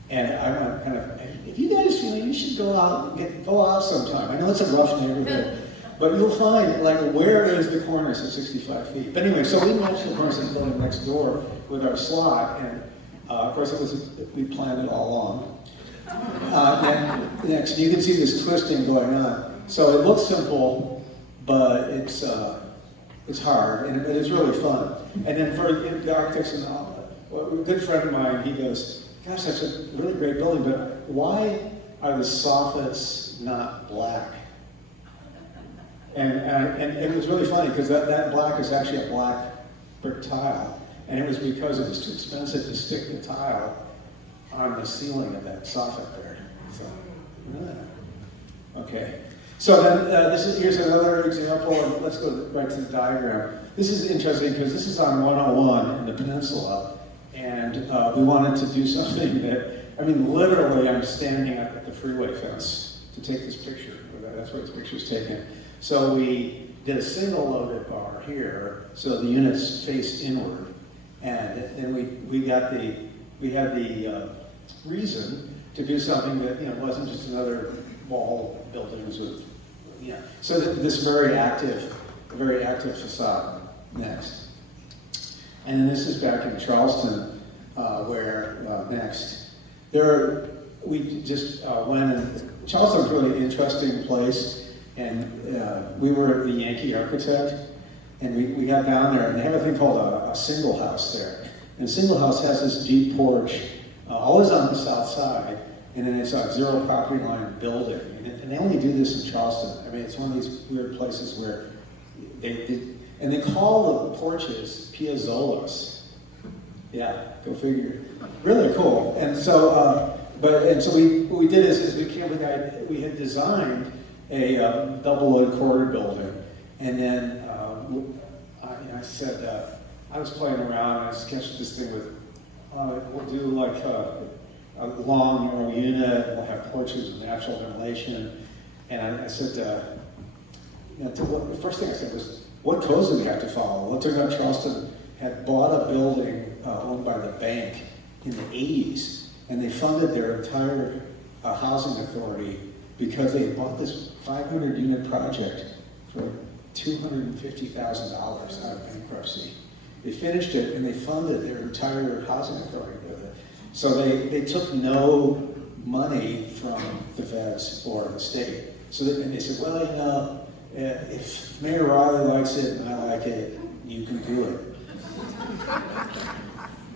And I went kind of, if you guys, you should go out sometime. I know it's a rough neighborhood, but you'll find, where is the cornice at 65 feet? But anyway, so we matched the cornice in the building next door with our slot, and of course, we planned it all along. Next, you can see this twisting going on. So it looks simple, but it's hard, but it's really fun. And then for the architects and a good friend of mine, he goes, gosh, that's a really great building, but why are the soffits not black? And it was really funny, because that black is actually a black brick tile. And it was because it was too expensive to stick the tile on the ceiling of that soffit there. So, yeah. Okay. So then here's another example, and let's go right to the diagram. this is interesting because this is on 101 in the peninsula, and we wanted to do something that, I mean, literally I'm standing at the freeway fence to take this picture. That's where this picture's taken. So we did a single loaded bar here, so the units face inward, and then we had the reason to do something that, you know, wasn't just another wall buildings with, yeah. So this very active facade. Next. And then this is back in Charleston, where next. We just went, and Charleston's a really interesting place, and we were the Yankee Architect, and we got down there, and they have a thing called a single house there. And a single house has this deep porch, always on the south side, and then it's a zero property line building. And they only do this in Charleston. I mean, it's one of these weird places where they call the porches piazzolas. Yeah, go figure. Really cool. And so, what we did is we had designed a double-load quarter building, and then I said, I was playing around and I sketched this thing with, we'll do like a long, narrow unit, we'll have porches with natural ventilation, and I said, the first thing I said was, what codes do we have to follow? Well, it turned out Charleston had bought a building owned by the bank in the 80s, and they funded their entire housing authority because they bought this 500-unit project for $250,000 out of bankruptcy. They finished it, and they funded their entire housing authority with it. So they took no money from the feds or the state. And they said, well, you know, if Mayor Riley likes it and I like it, you can do it.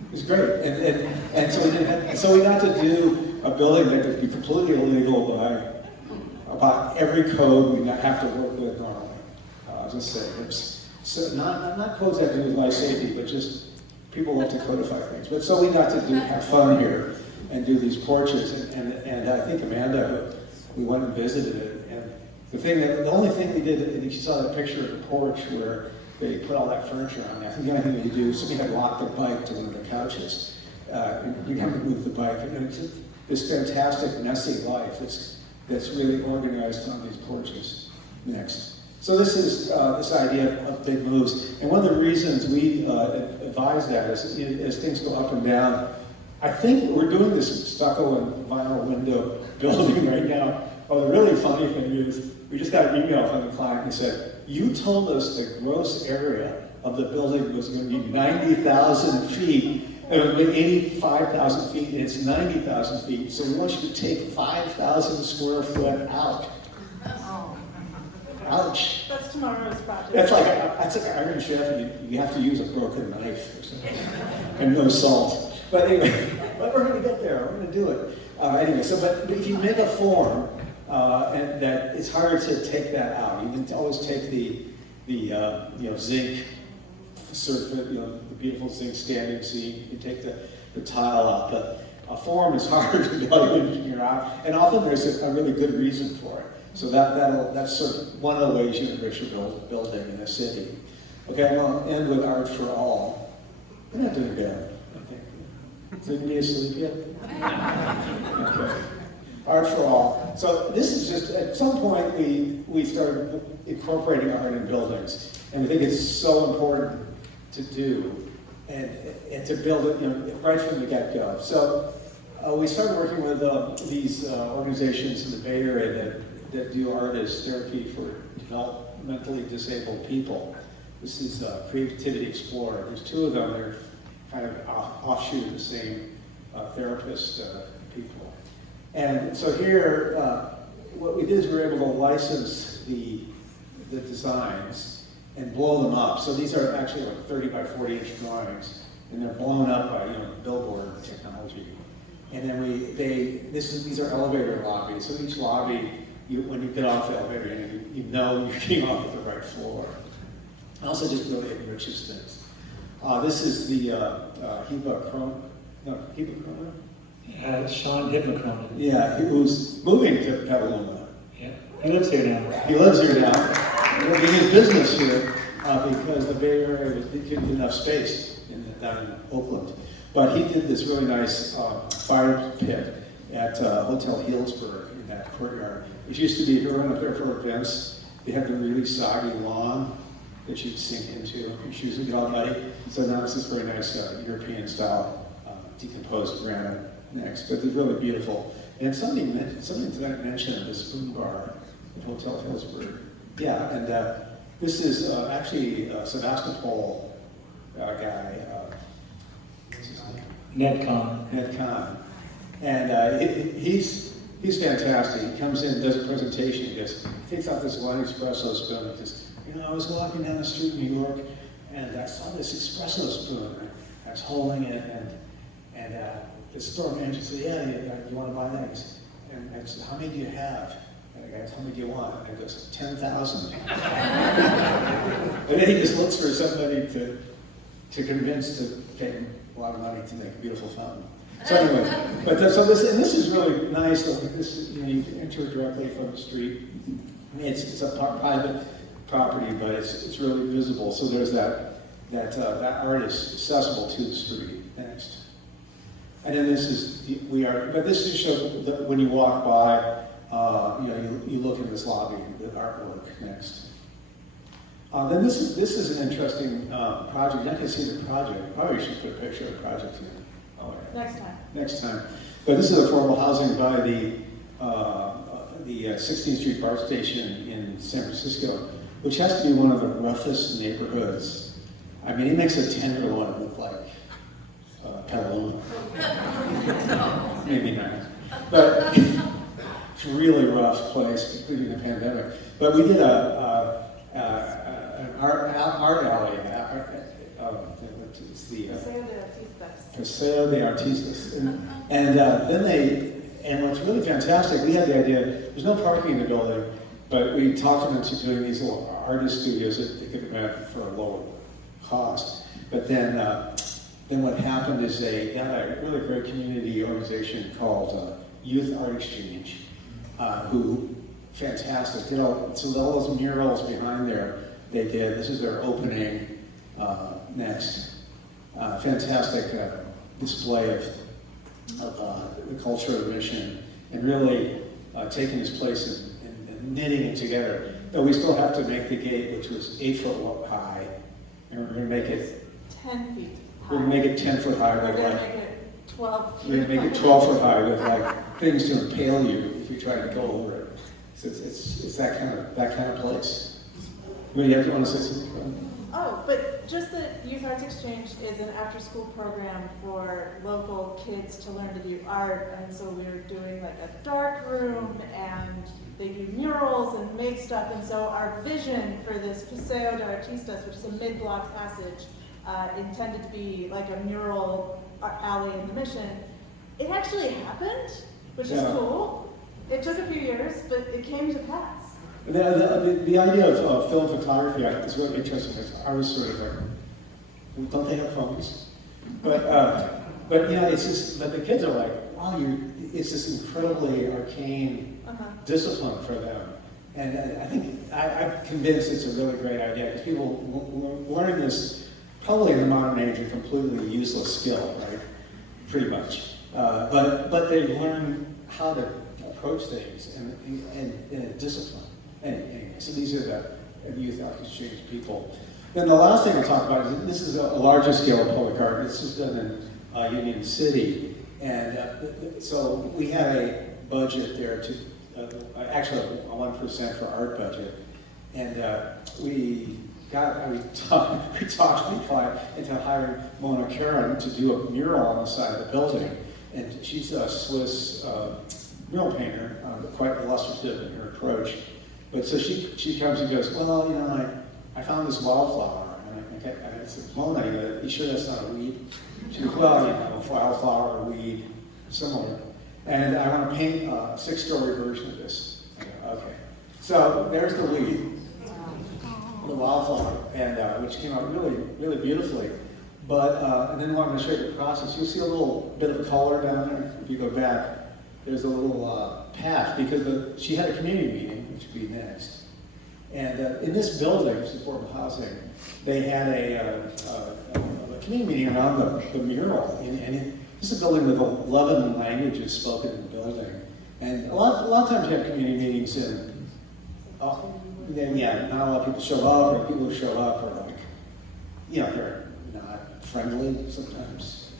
It was great. And so we got to do a building that would be completely illegal by about every code we have to work with normally. I'll just say, so not codes that do with life safety, but just people love to codify things. But so we got to have fun here and do these porches. And I think Amanda, we went and visited it. And the only thing we did, and you saw that picture of the porch where they put all that furniture on there. I think the only thing we do, somebody had locked their bike to one of the couches. And we had to move the bike. And it's just this fantastic, messy life that's really organized on these porches. Next. So this is this idea of big moves. And one of the reasons we advise that is as things go up and down, I think we're doing this stucco and vinyl window building right now. Oh, the really funny thing is, we just got an email from the client and said, you told us the gross area of the building was going to be 90,000 feet. It would be 85,000 feet, and it's 90,000 feet. So we want you to take 5,000 square foot out. Ouch. That's tomorrow's project. That's like Iron Chef, and you have to use a broken knife or something, and no salt. But anyway, but we're going to get there. We're going to do it. Anyway, but if you make a form, and that it's hard to take that out. You can always take the zinc surface, the beautiful zinc standing seam. You can take the tile out. But a form is hard to engineer out, and often there's a really good reason for it. So that's sort of one of the ways you enrich your building in a city. Okay, I'm going to end with Art for All. We're not doing bad, I think. Is anybody asleep yet? Okay. Art for All. So this is just, at some point we started incorporating art in buildings, and we think it's so important to do and to build it right from the get-go. So we started working with these organizations in the Bay Area that do art as therapy for developmentally disabled people. This is Creativity Explorer. There's two of them. They're kind of offshoot of the same therapist people. And so here, what we did is we were able to license the designs and blow them up. So these are actually like 30 by 40 inch drawings, and they're blown up by billboard technology. And then these are elevator lobbies. So each lobby, when you get off the elevator, you know you're getting off at the right floor. It also just really enriches things. This is the Heba Cronin. Sean Hibba. Yeah, who's moving to Petaluma. Yeah, he lives here now. He lives here now. He's his business here. because the Bay Area didn't get enough space down in Oakland. But he did this really nice fire pit at Hotel Healdsburg in that courtyard. It used to be, if you went up there for events, they had the really soggy lawn that you'd sink into. Your shoes would get all muddy. So now it's this very nice European-style decomposed granite next. But it's really beautiful. And somebody tonight mentioned the spoon bar at Hotel Healdsburg. Yeah, and this is actually Sevastopol guy. What's his name? Ned Kahn. Ned Kahn. And he's fantastic. He comes in, does a presentation, he takes out this one espresso spoon. He says, I was walking down the street in New York, and I saw this espresso spoon. I was holding it, and the store manager said, yeah, you want to buy that? And I said, how many do you have? And I said, how many do you want? And he goes, 10,000. And then he just looks for somebody to convince to pay him a lot of money to make a beautiful fountain. So anyway, this is really nice. This, you can enter directly from the street. I mean, it's a private property, but it's really visible. So there's that art is accessible to the street. Next, and then this just shows that when you walk by, you look in this lobby, the artwork. Next. Then this is an interesting project. I can see the project. Probably we should put a picture of the project here. Next time. But this is affordable housing by the 16th Street BART station in San Francisco, which has to be one of the roughest neighborhoods. I mean, it makes a Tenderloin look like Petaluma. Maybe not. But it's a really rough place, including the pandemic. But we did an art alley. It's the Paseo de Artistas. And what's really fantastic, we had the idea, there's no parking in the building, but we talked them into doing these little artist studios that they could rent for a lower cost. But then what happened is they got a really great community organization called Youth Art Exchange, who, fantastic, so all those murals behind there, they did, this is their opening next. Fantastic display of the culture of the mission, and really taking this place and knitting it together. Though we still have to make the gate, which was 8 foot high, and we're going to make it 10 feet high. We're going to make it 10 foot high. We're going to make it 12 feet. We're going to make it 12 foot high with things to impale you if you try to go over it. So it's that kind of place. You want to say something? Oh, but just the Youth Arts Exchange is an after-school program for local kids to learn to do art, and so we were doing like a dark room, and they do murals and make stuff, and so our vision for this Paseo de Artistas, which is a mid-block passage, intended to be like a mural alley in the Mission, it actually happened, which is cool. It took a few years, but it came to pass. The idea of film photography is really interesting. I was sort of like, don't they have phones? But it's just that the kids are like, wow, it's this incredibly arcane discipline for them. And I think I'm convinced it's a really great idea because people learn this probably in the modern age a completely useless skill, right? Pretty much. But they learn how to approach things and in a discipline. Anyway, so these are the Youth Art Exchange people. Then the last thing I'll talk about is this is a larger scale of public art. This is done in Union City. And so we had a budget there to, actually a 1% for art budget. And we talked the client into hiring Mona Karen to do a mural on the side of the building. And she's a Swiss mural painter, quite illustrative in her approach. But so she comes and goes, well, I found this wildflower. And I said, Mona, you sure that's not a weed? She goes, well, wildflower or weed, similar. And I want to paint a 6-story version of this. I go, okay. So there's the weed, the wildflower, and which came out really, really beautifully. But, and then I wanted to show you the process. You'll see a little bit of color down there. If you go back, there's a little path, because she had a community meeting, which would be next. And in this building, which is affordable housing, they had a community meeting around the mural. And this is a building with 11 languages spoken in the building. And a lot of times you have community meetings and then, not a lot of people show up, or people who show up are like, they're not friendly sometimes.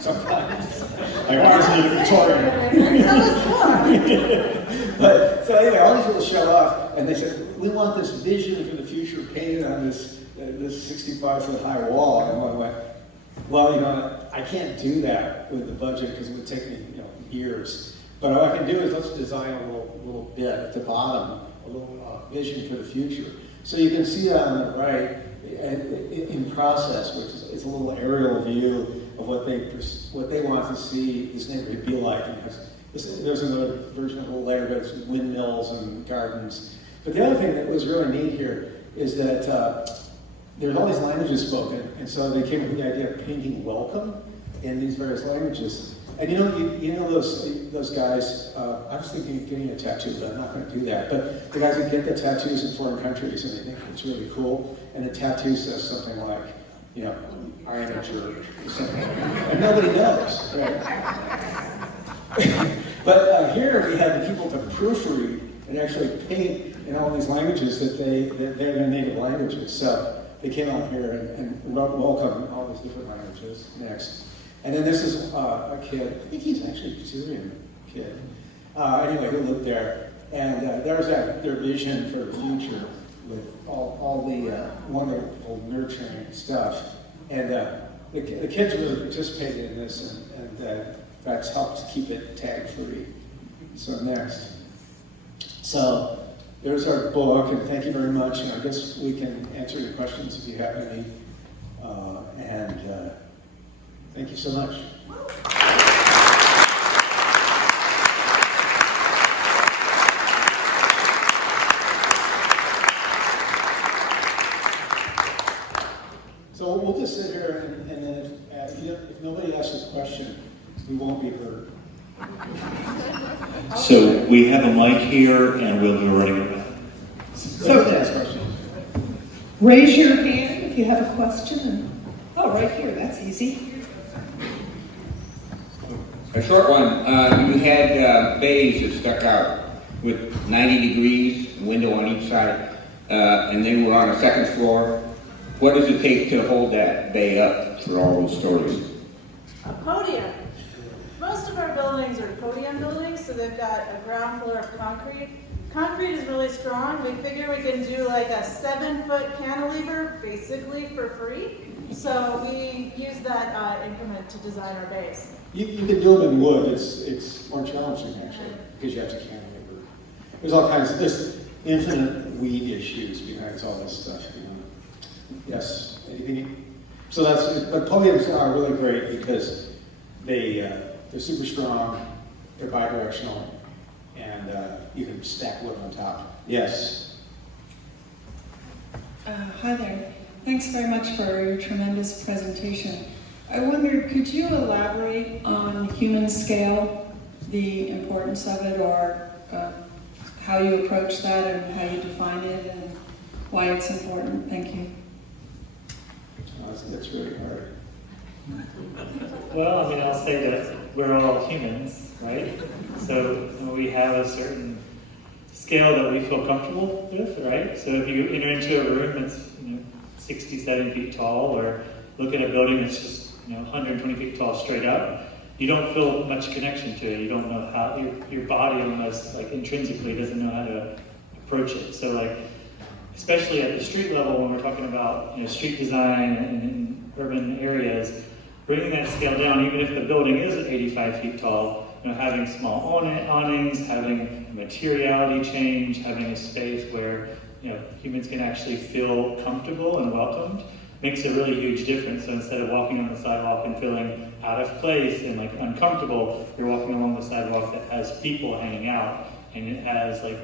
Sometimes. Like ours in Victoria. But so anyway, all these people show up and they said, we want this vision for the future painted on this 65-foot high wall. And I went, well, I can't do that with the budget because it would take me, years. But what I can do is let's design a little bit at the bottom, a little vision for the future. So you can see that on the right in process, which is a little aerial view of what they want to see this neighborhood be like. And there's another version of a little later, but it's windmills and gardens. But the other thing that was really neat here is that there's all these languages spoken, and so they came up with the idea of painting welcome in these various languages. And you know those guys, I was thinking of getting a tattoo, but I'm not going to do that. But the guys that get the tattoos in foreign countries and they think it's really cool, and the tattoo says something like, I am a jerk, or something. And nobody knows, right? But here we had the people to proofread and actually paint in all these languages that they're their native languages. So they came out here and wrote welcome in all these different languages next. And then this is a kid, I think he's actually a Syrian kid, anyway, who lived there. And there's their vision for the future with all the wonderful nurturing stuff. And the kids really participated in this, and that's helped keep it tag-free. So next. So there's our book, and thank you very much. And I guess we can answer your questions if you have any. Thank you so much. So we'll just sit here, and then if nobody asks a question, we won't be heard. So we have a mic here, and we'll be running it back. So ask questions. Raise your hand if you have a question. Right here, that's easy. A short one. You had bays that stuck out with 90 degrees, window on each side, and then we're on a second floor. What does it take to hold that bay up for all those stories? A podium. Most of our buildings are podium buildings, so they've got a ground floor of concrete. Concrete is really strong. We figure we can do like a 7-foot cantilever basically for free. So we use that increment to design our base. You can do them in wood. It's more challenging actually because you have to cantilever. There's all kinds of infinite weed issues behind all this stuff. Yes. So but podiums are really great because they're super strong. They're bidirectional, and you can stack wood on top. Yes. Hi there. Thanks very much for your tremendous presentation. I wondered, could you elaborate on human scale, the importance of it, or how you approach that and how you define it and why it's important? Thank you. That's really hard. Well, I'll say that we're all humans, right? So we have a certain scale that we feel comfortable with, right? So if you enter into a room that's 67 feet tall, or look at a building that's just 120 feet tall straight up, you don't feel much connection to it. You don't know how your body almost intrinsically doesn't know how to approach it. So especially at the street level, when we're talking about street design in urban areas, bringing that scale down, even if the building is 85 feet tall, having small awnings, having a materiality change, having a space where humans can actually feel comfortable and welcomed, makes a really huge difference. So instead of walking on the sidewalk and feeling out of place and uncomfortable, you're walking along the sidewalk that has people hanging out, and it has a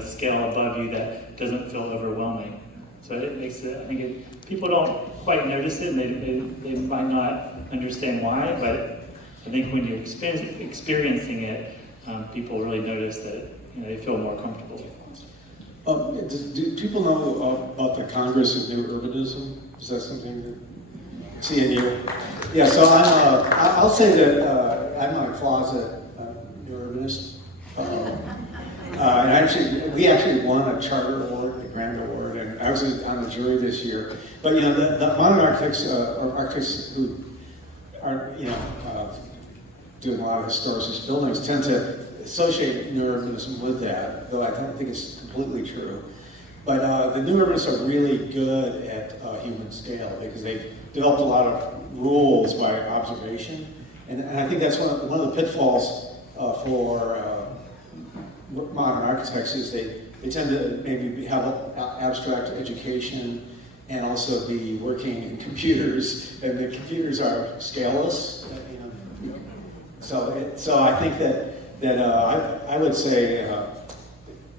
scale above you that doesn't feel overwhelming. So it makes it, I think people don't quite notice it, and they might not understand why, but I think when you're experiencing it, people really notice that they feel more comfortable. Do people know about the Congress of New Urbanism? Is that something that CNU? Yeah, so I'll say that I'm a closet New Urbanist. And we actually won a charter award, the Grand Award, and I was on the jury this year. But the modern architects, architects who are doing a lot of historicist buildings tend to associate New Urbanism with that, though I don't think it's completely true. But the New Urbanists are really good at human scale because they've developed a lot of rules by observation, and I think that's one of the pitfalls for modern architects is they tend to maybe have abstract education and also be working in computers, and the computers are scaleless. So I think that I would say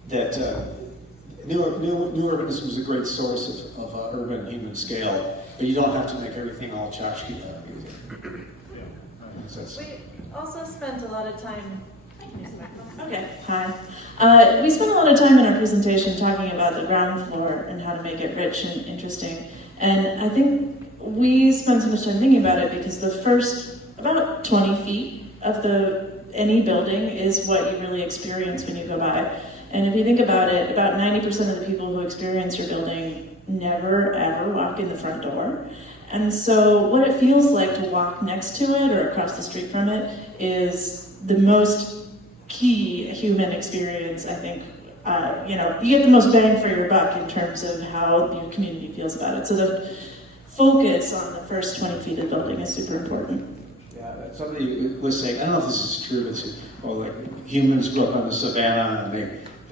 that New Urbanism is a great source of urban human scale, but you don't have to make everything all tchotchke either. We also spent a lot of time. Okay, hi. We spent a lot of time in our presentation talking about the ground floor and how to make it rich and interesting. And I think we spent so much time thinking about it because the first about 20 feet of any building is what you really experience when you go by. And if you think about it, about 90% of the people who experience your building never ever walk in the front door. And so what it feels like to walk next to it or across the street from it is the most key human experience, I think. You get the most bang for your buck in terms of how your community feels about it. So the focus on the first 20 feet of the building is super important. Yeah, somebody was saying, I don't know if this is true, like humans grew up on the savannah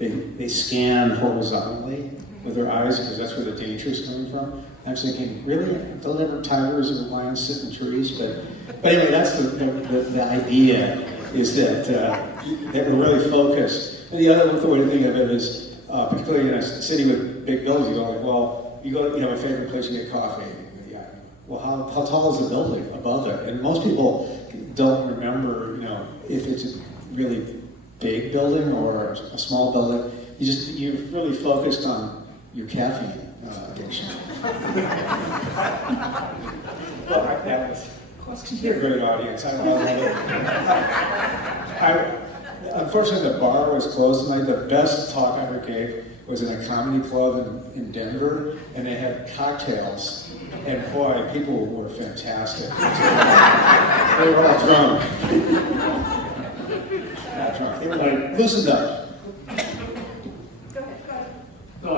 and they scan horizontally with their eyes because that's where the danger is coming from. I'm thinking, really? Don't ever tigers or lions sit in trees? But anyway, that's the idea, is that we're really focused. And the other way to think of it is, particularly in a city with big buildings, you go like, well, you have a favorite place to get coffee. Yeah. Well, how tall is the building above it? And most people don't remember, if it's a really big building or a small building. You're really focused on your caffeine addiction. You're a great audience. I love it. Unfortunately, the bar was closed tonight. The best talk I ever gave was in a comedy club in Denver, and they had cocktails. And boy, people were fantastic. They were all drunk. Not drunk. They were like loosened up. No,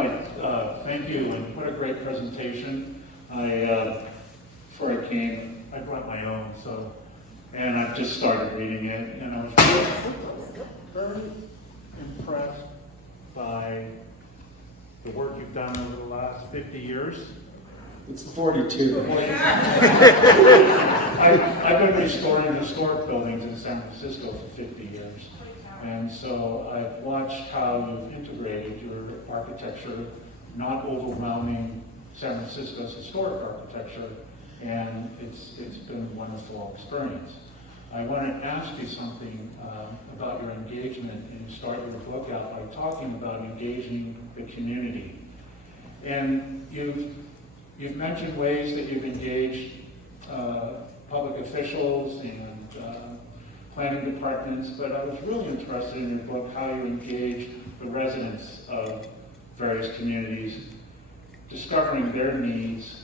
thank you, and what a great presentation. Before I came, I brought my own, and I've just started reading it, and I was really very impressed by the work you've done over the last 50 years. It's 42. I've been restoring historic buildings in San Francisco for 50 years. And so I've watched how you've integrated your architecture, not overwhelming San Francisco's historic architecture, and it's been a wonderful experience. I want to ask you something about your engagement, and you start your book out by talking about engaging the community. And you've mentioned ways that you've engaged public officials and planning departments, but I was really interested in your book how you engage the residents of various communities, discovering their needs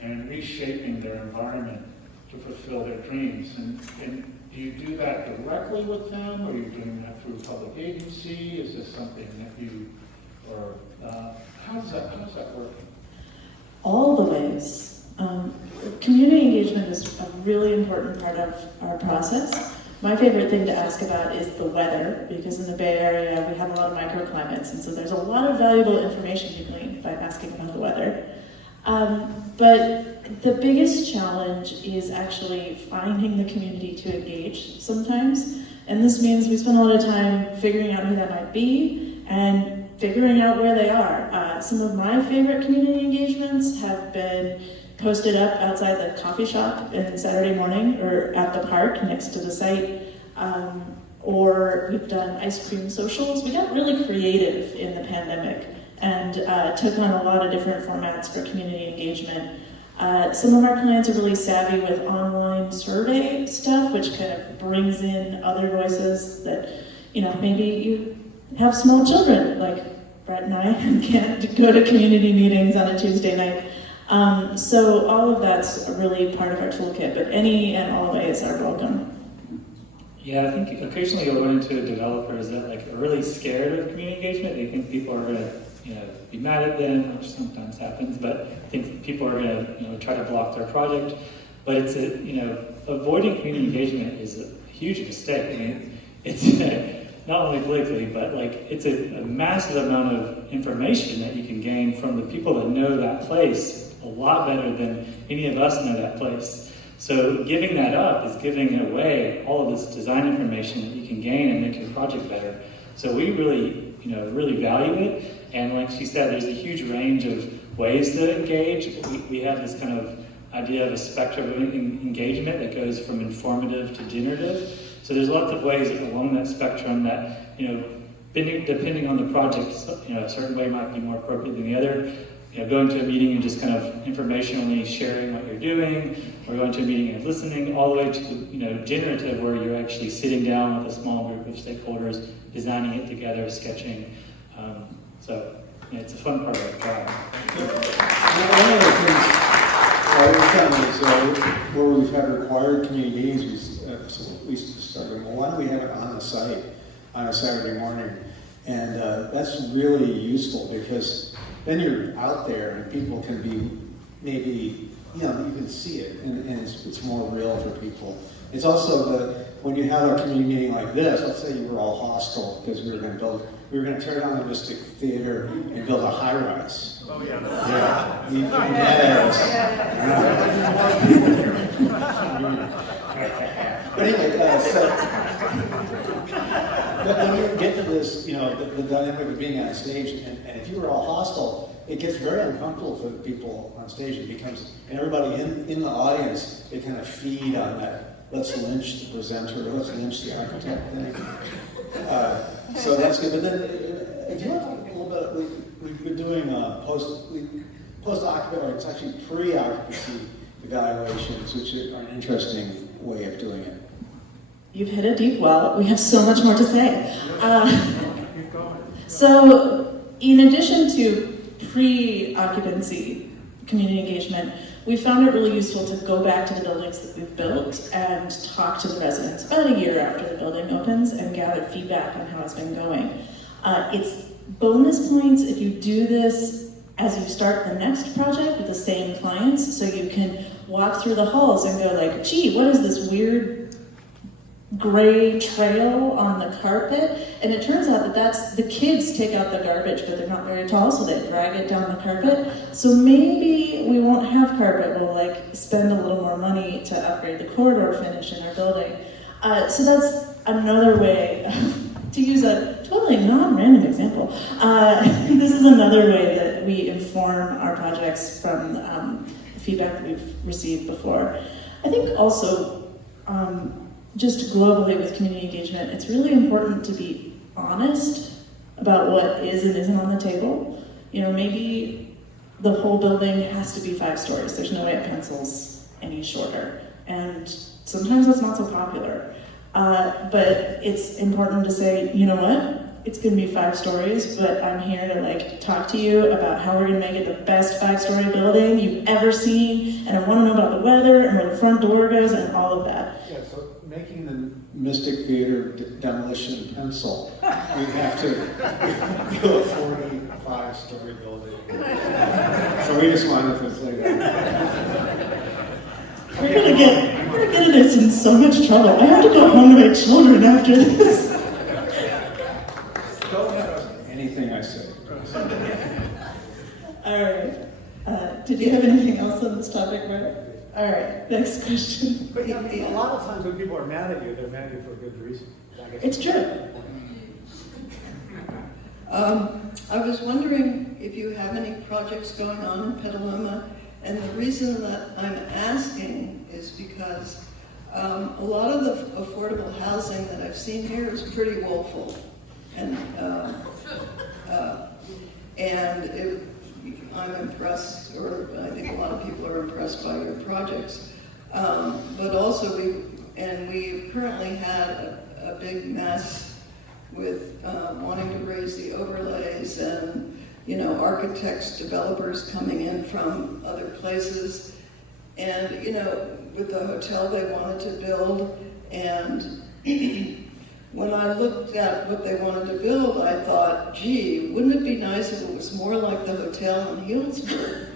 and reshaping their environment to fulfill their dreams. And do you do that directly with them, or are you doing that through a public agency? Is this something that you, or how does that work? All the ways. Community engagement is a really important part of our process. My favorite thing to ask about is the weather, because in the Bay Area we have a lot of microclimates, and so there's a lot of valuable information you glean by asking about the weather. But the biggest challenge is actually finding the community to engage sometimes, and this means we spend a lot of time figuring out who that might be and figuring out where they are. Some of my favorite community engagements have been posted up outside the coffee shop on Saturday morning or at the park next to the site, or we've done ice cream socials. We got really creative in the pandemic and took on a lot of different formats for community engagement. Some of our clients are really savvy with online survey stuff, which kind of brings in other voices that, maybe you have small children, like Brett and I can't go to community meetings on a Tuesday night. So all of that's really part of our toolkit, but any and all ways are welcome. Yeah, I think occasionally you'll run into developers that are really scared of community engagement. They think people are going to be mad at them, which sometimes happens, but I think people are going to try to block their project. But it's avoiding community engagement is a huge mistake. I mean, it's not only politically, but it's a massive amount of information that you can gain from the people that know that place a lot better than any of us know that place. So giving that up is giving away all of this design information that you can gain and make your project better. So we really, really value it. And like she said, there's a huge range of ways to engage. We have this kind of idea of a spectrum of engagement that goes from informative to generative. So there's lots of ways along that spectrum that, depending on the project, a certain way might be more appropriate than the other. Going to a meeting and just kind of informationally sharing what you're doing, or going to a meeting and listening, all the way to generative, where you're actually sitting down with a small group of stakeholders, designing it together, sketching. So it's a fun part of our job. One of the things we've done is where we've had required community meetings, we started, well, why don't we have it on the site on a Saturday morning? And that's really useful because then you're out there and people can be maybe, you can see it and it's more real for people. It's also when you have a community meeting like this, let's say you were all hostile because we were going to tear down the Mystic Theater and build a high-rise. Oh, yeah. But anyway, so when you get to this, the dynamic of being on stage, and if you were all hostile, it gets very uncomfortable for the people on stage. It becomes, and everybody in the audience, they kind of feed on that. Let's lynch the presenter, let's lynch the architect thing. So that's good. But then, if you look a little bit, we've been doing post-occupancy, or it's actually pre-occupancy evaluations, which are an interesting way of doing it. You've hit a deep well. We have so much more to say. So, in addition to pre-occupancy community engagement, we found it really useful to go back to the buildings that we've built and talk to the residents about a year after the building opens and gather feedback on how it's been going. It's bonus points if you do this as you start the next project with the same clients, so you can walk through the halls and go gee, what is this weird gray trail on the carpet? And it turns out that that's the kids take out the garbage, but they're not very tall, so they drag it down the carpet. So maybe we won't have carpet. We'll spend a little more money to upgrade the corridor finish in our building. So that's another way to use a totally non-random example. This is another way that we inform our projects from the feedback that we've received before. I think also, just globally with community engagement, it's really important to be honest about what is and isn't on the table. Maybe the whole building has to be 5 stories. There's no way it pencils any shorter. And sometimes that's not so popular. But it's important to say, you know what? It's gonna be 5 stories, but I'm here to talk to you about how we're gonna make it the best 5-story building you've ever seen. And I wanna know about the weather and where the front door goes and all of that. Yeah, so making the Mystic Theater demolition pencil, we have to do a 45-story building. So we just wanted to say that. We're gonna get us in so much trouble. I have to go home to my children after this. Don't trust anything I say. All right. Did you have anything else on this topic, Brett? All right, next question. But a lot of times when people are mad at you, they're mad at you for a good reason. It's true. I was wondering if you have any projects going on in Petaluma, and the reason that I'm asking is because A lot of the affordable housing that I've seen here is pretty woeful, and I'm impressed, or I think a lot of people are impressed by your projects. But also we currently had a big mess with wanting to raise the overlays and, you know, architects, developers coming in from other places. And, you know, with the hotel they wanted to build, and when I looked at what they wanted to build, I thought, gee, wouldn't it be nice if it was more like the hotel in Healdsburg?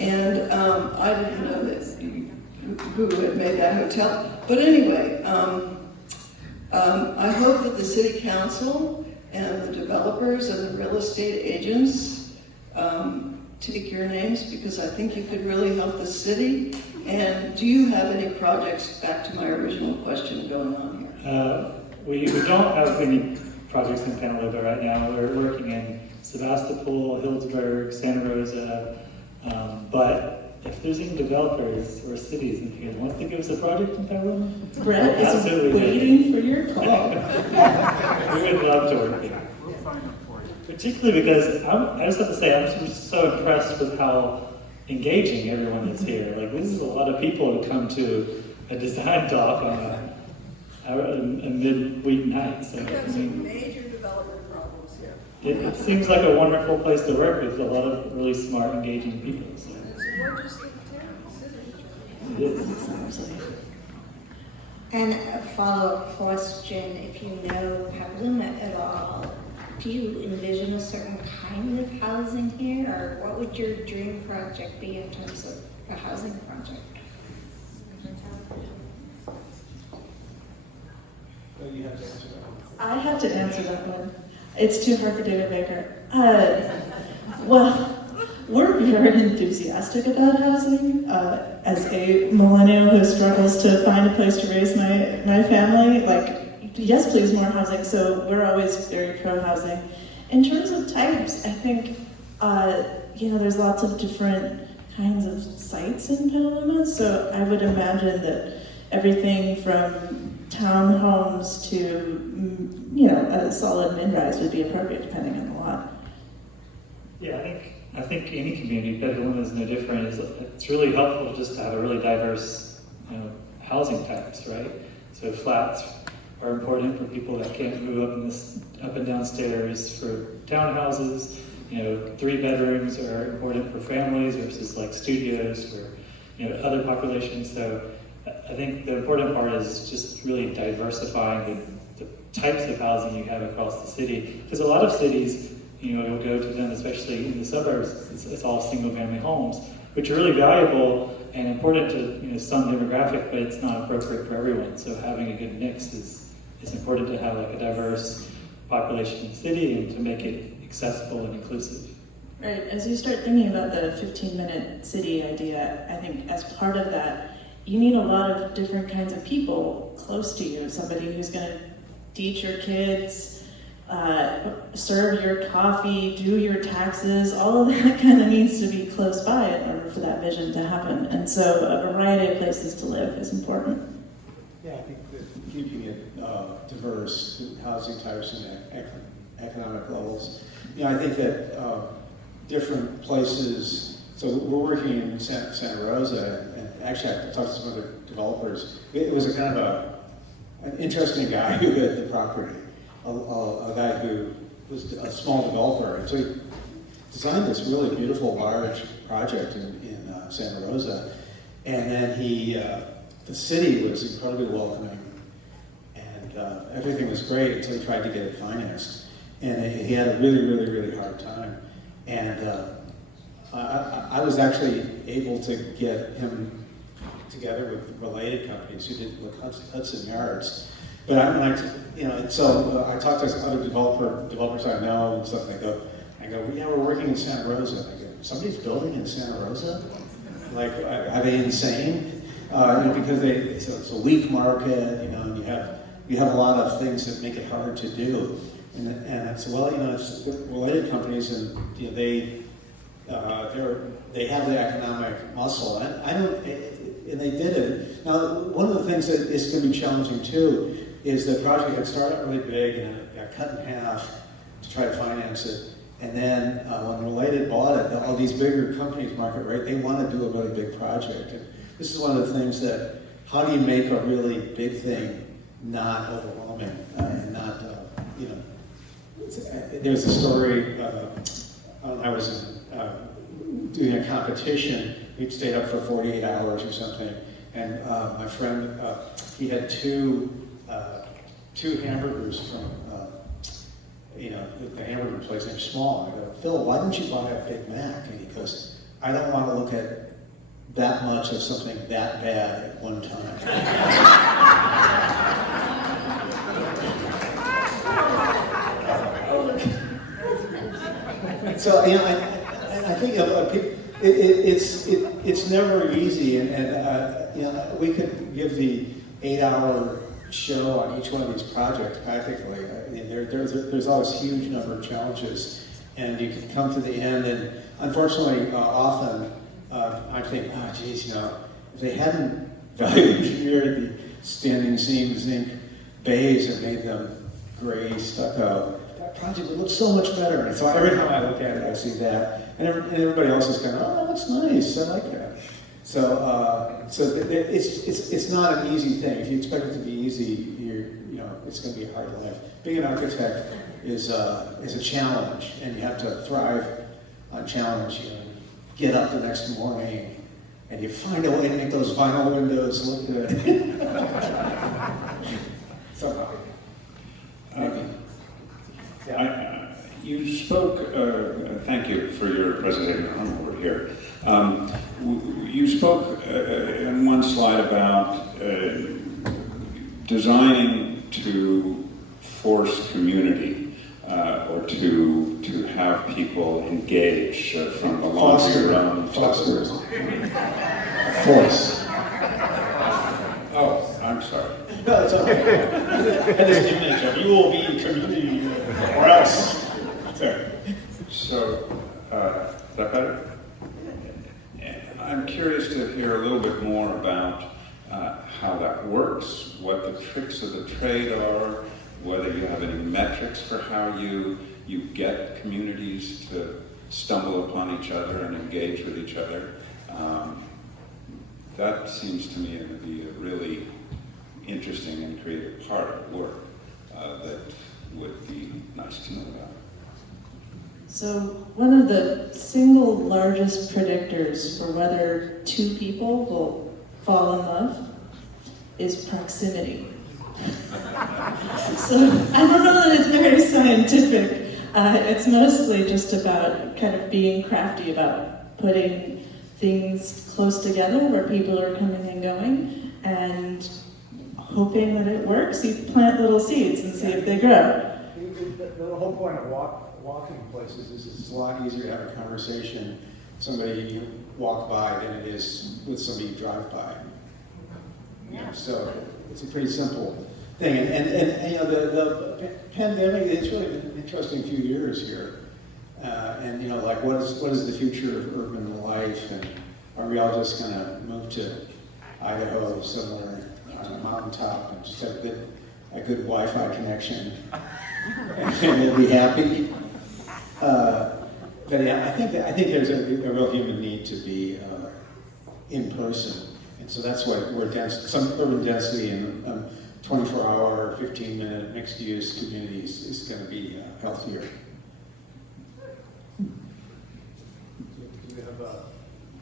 And I didn't know that who had made that hotel. But anyway, I hope that the city council and the developers and the real estate agents take your names, because I think you could really help the city. And do you have any projects, back to my original question, going on here? We don't have any projects in Petaluma right now. We're working in Sebastopol, Healdsburg, Santa Rosa, but if there's any developers or cities in here that wants to give us a project in Petaluma, Brett is absolutely waiting for your call. we would love to work with you. We'll find them for you. Particularly because I just have to say, I'm so impressed with how engaging everyone is here. Like, this is a lot of people who come to a design talk on a midweek night. So, Major development problems here. it seems like a wonderful place to work with a lot of really smart, engaging people. So. It is. And a follow-up question, if you know Petaluma at all, do you envision a certain kind of housing here, or what would your dream project be in terms of a housing project? You have to answer that one. I have to answer that one. It's too hard for David Baker. Well, we're very enthusiastic about housing. As a millennial who struggles to find a place to raise my family, like, yes, please, more housing. So we're always very pro-housing. In terms of types, I think, you know, there's lots of different kinds of sites in Petaluma. So I would imagine that everything from townhomes to, you know, a solid mid-rise would be appropriate depending on the lot. Yeah, I think any community, Petaluma is no different. It's really helpful just to have a really diverse, you know, housing types, right? So flats are important for people that can't move up and down stairs. For townhouses, you know, 3 bedrooms are important for families versus like studios for, you know, other populations. So I think the important part is just really diversifying the types of housing you have across the city. Because a lot of cities, you know, you'll go to them, especially in the suburbs, it's all single-family homes, which are really valuable and important to, you know, some demographic, but it's not appropriate for everyone. So having a good mix is important to have like a diverse population in the city and to make it accessible and inclusive. Right, as you start thinking about the 15-minute city idea, I think as part of that, you need a lot of different kinds of people close to you. Somebody who's going to teach your kids, serve your coffee, do your taxes, all of that kind of needs to be close by in order for that vision to happen. And so a variety of places to live is important. Yeah, I think that keeping it diverse, housing types and economic levels. You know, I think that different places, so we're working in Santa Rosa, and actually I talked to some other developers. It was a kind of an interesting guy who had the property, a guy who was a small developer. And so he designed this really beautiful large project in Santa Rosa. And then the city was incredibly welcoming, and everything was great until he tried to get it financed. And he had a really, really, really hard time. And I was actually able to get him together with related companies who did with Hudson Yards. But I talked to other developers I know and stuff. And I go, yeah, we're working in Santa Rosa. I go, somebody's building in Santa Rosa? Like, are they insane? You know, because it's a weak market, you know, and you have a lot of things that make it hard to do. And I said, well, you know, it's related companies, and you know, they have the economic muscle. And they did it. Now, one of the things that is going to be challenging too is the project had started really big and it got cut in half to try to finance it. And then when Related bought it, all these bigger companies, market rate, they want to do a really big project. And this is one of the things that, how do you make a really big thing not overwhelming and not, you know, there's a story, I was doing a competition, we'd stayed up for 48 hours or something, and my friend, he had two hamburgers from, you know, the hamburger place, they're small. I go, Phil, why don't you buy a Big Mac? And he goes, I don't want to look at that much of something that bad at one time. So, you know, I think it's never easy, and you know, we could give the 8-hour show on each one of these projects practically. I mean, there's always a huge number of challenges, and you can come to the end, and unfortunately, often I think, oh, geez, you know, if they hadn't value engineered the standing seam zinc bays and made them gray stucco, that project would look so much better. And so every time I look at it, I see that, and everybody else is kind of, oh, that looks nice, I like that. So, it's not an easy thing. If you expect it to be easy, you know, it's going to be a hard life. Being an architect is a challenge, and you have to thrive on challenge. You know, get up the next morning, and you find a way to make those vinyl windows look good. Somehow. You spoke, thank you for your presentation, I'm over here. You spoke in one slide about designing to force community or to have people engage from along your own. Force. Oh, I'm sorry. No, it's okay. That is an image of you will be community or else. Sorry. So, is that better? I'm curious to hear a little bit more about how that works, what the tricks of the trade are, whether you have any metrics for how you get communities to stumble upon each other and engage with each other. That seems to me to be a really interesting and creative part of work that would be nice to know about. So one of the single largest predictors for whether two people will fall in love is proximity. So I don't know that it's very scientific. It's mostly just about kind of being crafty about putting things close together where people are coming and going and hoping that it works. You plant little seeds and see if they grow. The whole point of walking places is It's a lot easier to have a conversation with somebody you walk by than it is with somebody you drive by. Yeah. So it's a pretty simple thing. And you know, the pandemic, it's really been an interesting few years here. And you know, like what is the future of urban life? And are we all just going to move to Idaho somewhere on a mountaintop and just have a good Wi-Fi connection and we'll be happy? But yeah, I think there's a real human need to be in person, and so that's why some urban density and 24-hour, 15-minute mixed-use communities is going to be healthier.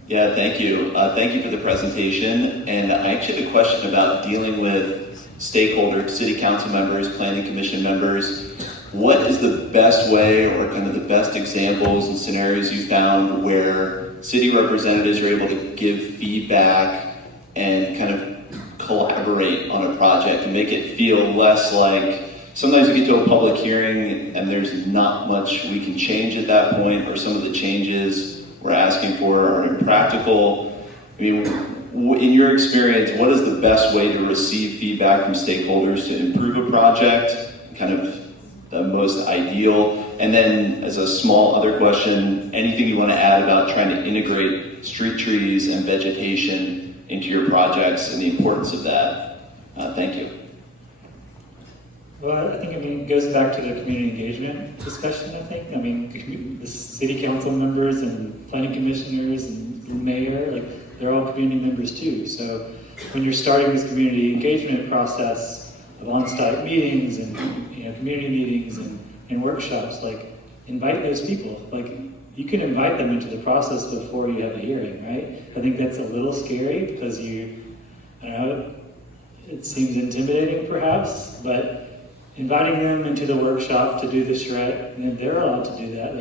Yeah, thank you. Thank you for the presentation. And I actually have a question about dealing with stakeholders, city council members, planning commission members. What is the best way or kind of the best examples and scenarios you found where city representatives are able to give feedback and kind of collaborate on a project and make it feel less like sometimes we get to a public hearing and there's not much we can change at that point, or some of the changes we're asking for are impractical. I mean, in your experience, what is the best way to receive feedback from stakeholders to improve a project, kind of the most ideal? And then as a small other question, anything you want to add about trying to integrate street trees and vegetation into your projects and the importance of that. Thank you. Well, I think, it goes back to the community engagement discussion, I think. The city council members and planning commissioners and the mayor, they're all community members too. So when you're starting this community engagement process of on-site meetings and community meetings and workshops, invite those people. You can invite them into the process before you have a hearing, right? I think that's a little scary because it seems intimidating perhaps, but inviting them into the workshop to do the charrette, and they're allowed to do that.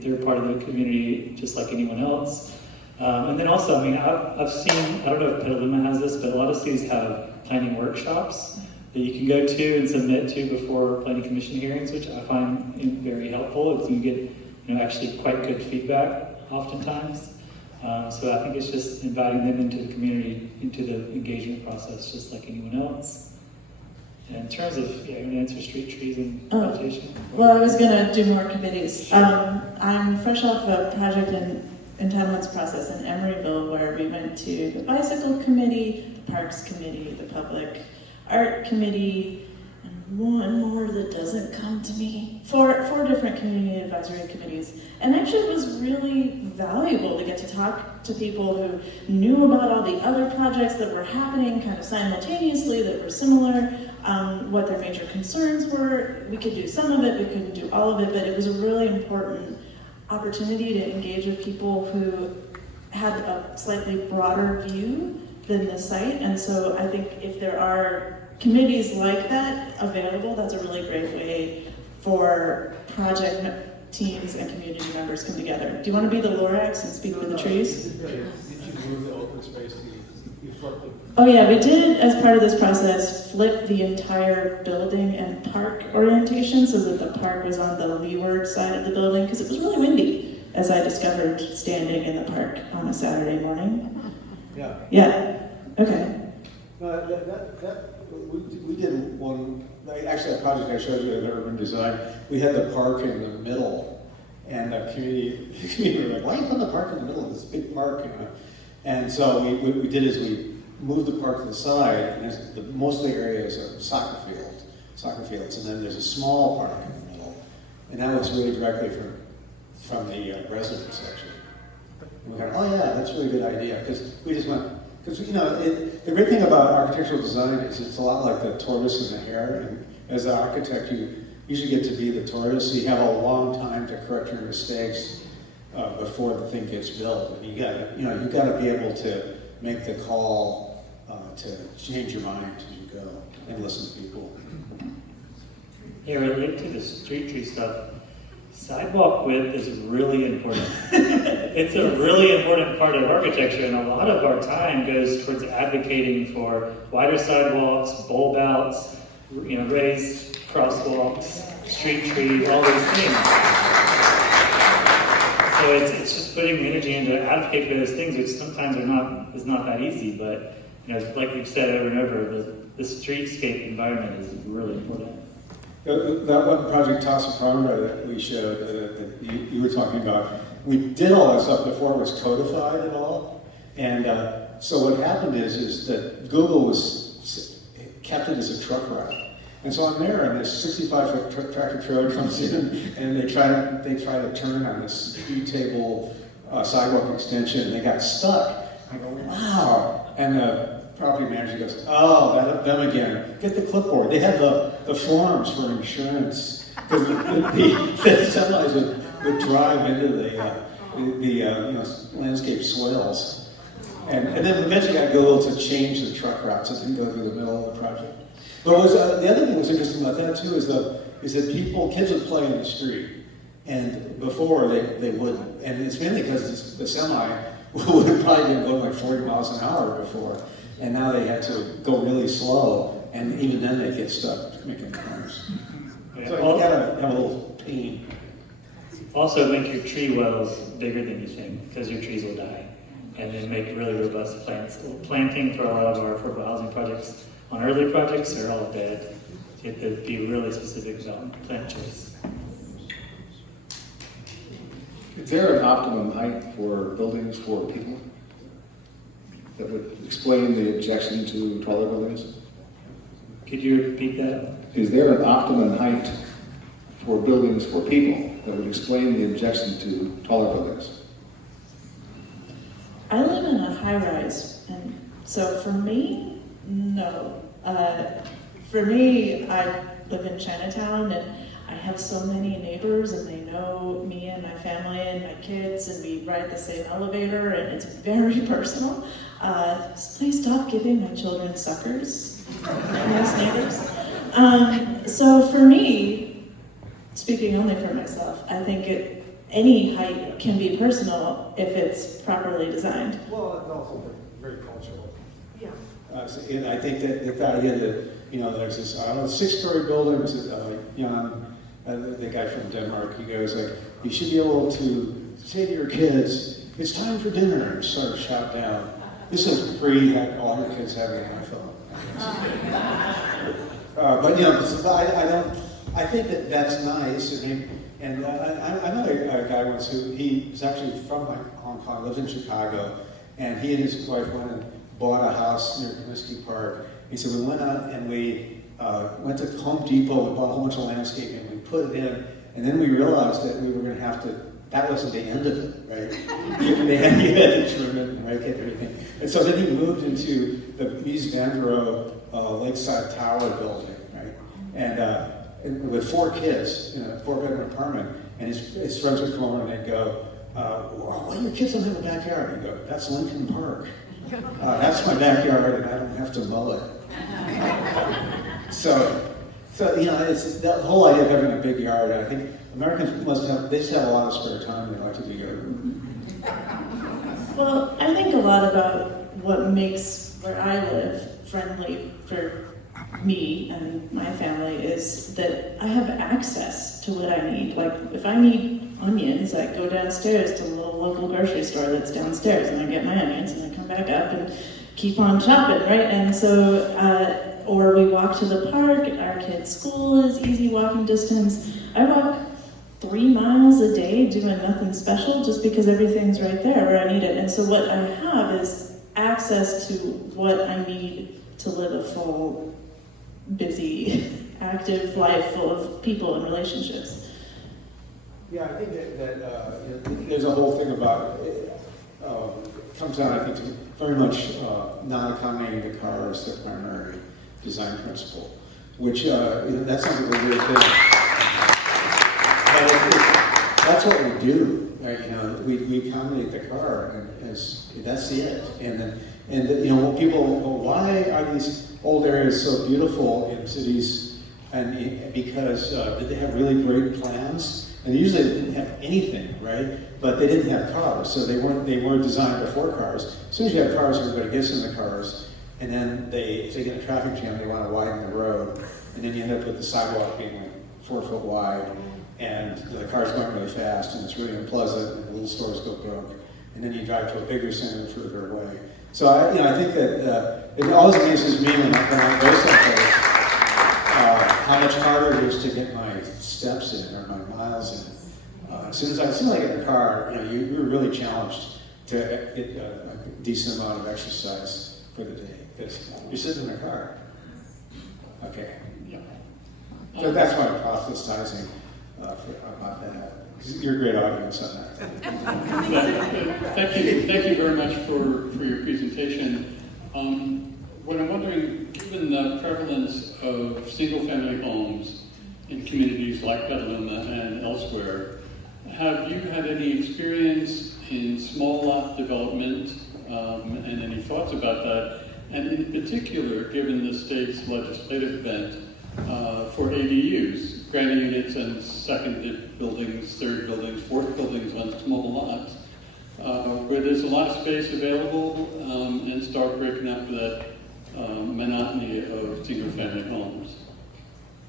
They're part of the community just like anyone else. And then also, I've seen, I don't know if Petaluma has this, but a lot of cities have planning workshops that you can go to and submit to before planning commission hearings, which I find very helpful. You get actually quite good feedback oftentimes. So I think it's just inviting them into the community, into the engagement process, just like anyone else. And in terms of, you're going to answer street trees and vegetation? Well, I was going to do more committees. I'm fresh off a project in entitlements process in Emeryville where we went to the bicycle committee, the parks committee, the public art committee, and one more that doesn't come to me. Four different community advisory committees. And actually it was really valuable to get to talk to people who knew about all the other projects that were happening kind of simultaneously, that were similar, what their major concerns were. We could do some of it, we couldn't do all of it, but it was a really important opportunity to engage with people who had a slightly broader view than the site. And so I think if there are committees like that available, that's a really great way for project teams and community members come together. Do you want to be the Lorax and speak with the trees? Did you move the open space? You flipped it? Oh yeah, we did, as part of this process, flip the entire building and park orientation so that the park was on the leeward side of the building, because it was really windy, as I discovered standing in the park on a Saturday morning. Yeah. Yeah, okay. No, we did one, actually a project I showed you in urban design, we had the park in the middle, and the community were like, why are you putting the park in the middle of this big park? And so what we did is we moved the park to the side, and most of the area is a soccer fields, and then there's a small park in the middle, and that was really directly from the residents actually. And we thought, oh yeah, that's a really good idea, because we just went, because the great thing about architectural design is it's a lot like the tortoise and the hare, and as an architect you usually get to be the tortoise, so you have a long time to correct your mistakes before the thing gets built, and you gotta be able to make the call to change your mind as you go and listen to people. Yeah, related to the street tree stuff, sidewalk width is really important. It's a really important part of architecture, and a lot of our time goes towards advocating for wider sidewalks, bulb outs, raised crosswalks, street trees, all those things. So it's just putting the energy into advocate for those things, which sometimes is not that easy, but like we've said over and over, the streetscape environment is really important. That one project, Casa Farmbra, that we showed, that you were talking about, we did all that stuff before it was codified at all. And so what happened is that Google kept it as a truck route. And so I'm there, and this 65-foot tractor trailer comes in, and they try to turn on this speed table sidewalk extension, and they got stuck. I go, wow. And the property manager goes, oh, them again. Get the clipboard. They had the forms for insurance, because the semis would drive into the landscape swales. And then eventually I Google to change the truck route so it didn't go through the middle of the project. But the other thing that was interesting about that too is that kids would play in the street, and before they wouldn't, and it's mainly because the semi would have probably been going like 40 miles an hour before, and now they had to go really slow, and even then they get stuck making corners. So you gotta have a little pain. Also, make your tree wells bigger than you think, because your trees will die, and then make really robust plants. Planting for a lot of our affordable housing projects. On early projects, they're all dead. You have to be really specific about plant choice. Is there an optimum height for buildings for people? that would explain the objection to taller buildings? Could you repeat that? Is there an optimum height for buildings for people that would explain the objection to taller buildings? I live in a high-rise, and so for me, no. For me, I live in Chinatown, and I have so many neighbors, and they know me and my family and my kids, and we ride the same elevator, and it's very personal. Please stop giving my children suckers, nice neighbors. So for me, speaking only for myself, I think any height can be personal if it's properly designed. Well, it's also very cultural. Yeah. And I think that the idea that, there's this 6-story building, Jan, the guy from Denmark, he goes like, you should be able to say to your kids, it's time for dinner, and sort of shout down. This is all your kids having an iPhone. I think that that's nice. And I know a guy once he was actually from Hong Kong, lived in Chicago, and he and his wife went and bought a house near Comiskey Park. He said, we went out and we went to Home Depot, we bought a whole bunch of landscaping, we put it in, and then we realized that we were going to have to, that wasn't the end of it, right? You had to trim it and rake it and everything. And so then he moved into the Mies van der Rohe Lakeside Tower building, right? And with 4 kids in a 4-bedroom apartment, and his friends would come over and they'd go, why your kids don't have a backyard? He'd go, that's Lincoln Park. That's my backyard and I don't have to mow it. So it's the whole idea of having a big yard. I think Americans they just have a lot of spare time. They like to do yard. Well, I think a lot about what makes where I live friendly for me and my family is that I have access to what I need. Like if I need onions, I go downstairs to the little local grocery store that's downstairs and I get my onions and I come back up and keep on shopping, right? And so, or we walk to the park, our kids' school is easy walking distance. I walk 3 miles a day doing nothing special just because everything's right there where I need it. And so what I have is access to what I need to live a full, busy, active life full of people and relationships. Yeah, I think that there's a whole thing about, comes down, I think, to very much not accommodating the car as the primary design principle, which that sounds like a weird thing. But that's what we do, right? We accommodate the car, and that's it. And when people go, why are these old areas so beautiful in cities? And because did they have really great plans? And usually they didn't have anything, right? But they didn't have cars, so they weren't designed before cars. As soon as you have cars, everybody gets in the cars, and then if they get a traffic jam, they want to widen the road, and then you end up with the sidewalk being like 4 foot wide, and the car's going really fast, and it's really unpleasant, and the little stores go broke, and then you drive to a bigger center further away. So I think that it always amazes me when I go someplace how much harder it is to get my steps in or my miles in. As soon as I get in the car, you're really challenged to get a decent amount of exercise for the day because you're sitting in the car. Okay. So that's why I'm proselytizing about that. You're a great audience on that. Thank you very much for your presentation. What I'm wondering, given the prevalence of single-family homes in communities like Petaluma and elsewhere, have you had any experience in small lot development and any thoughts about that? And in particular, given the state's legislative bent for ADUs, granny units and second buildings, third buildings, fourth buildings on small lots, where there's a lot of space available and start breaking up that monotony of single-family homes.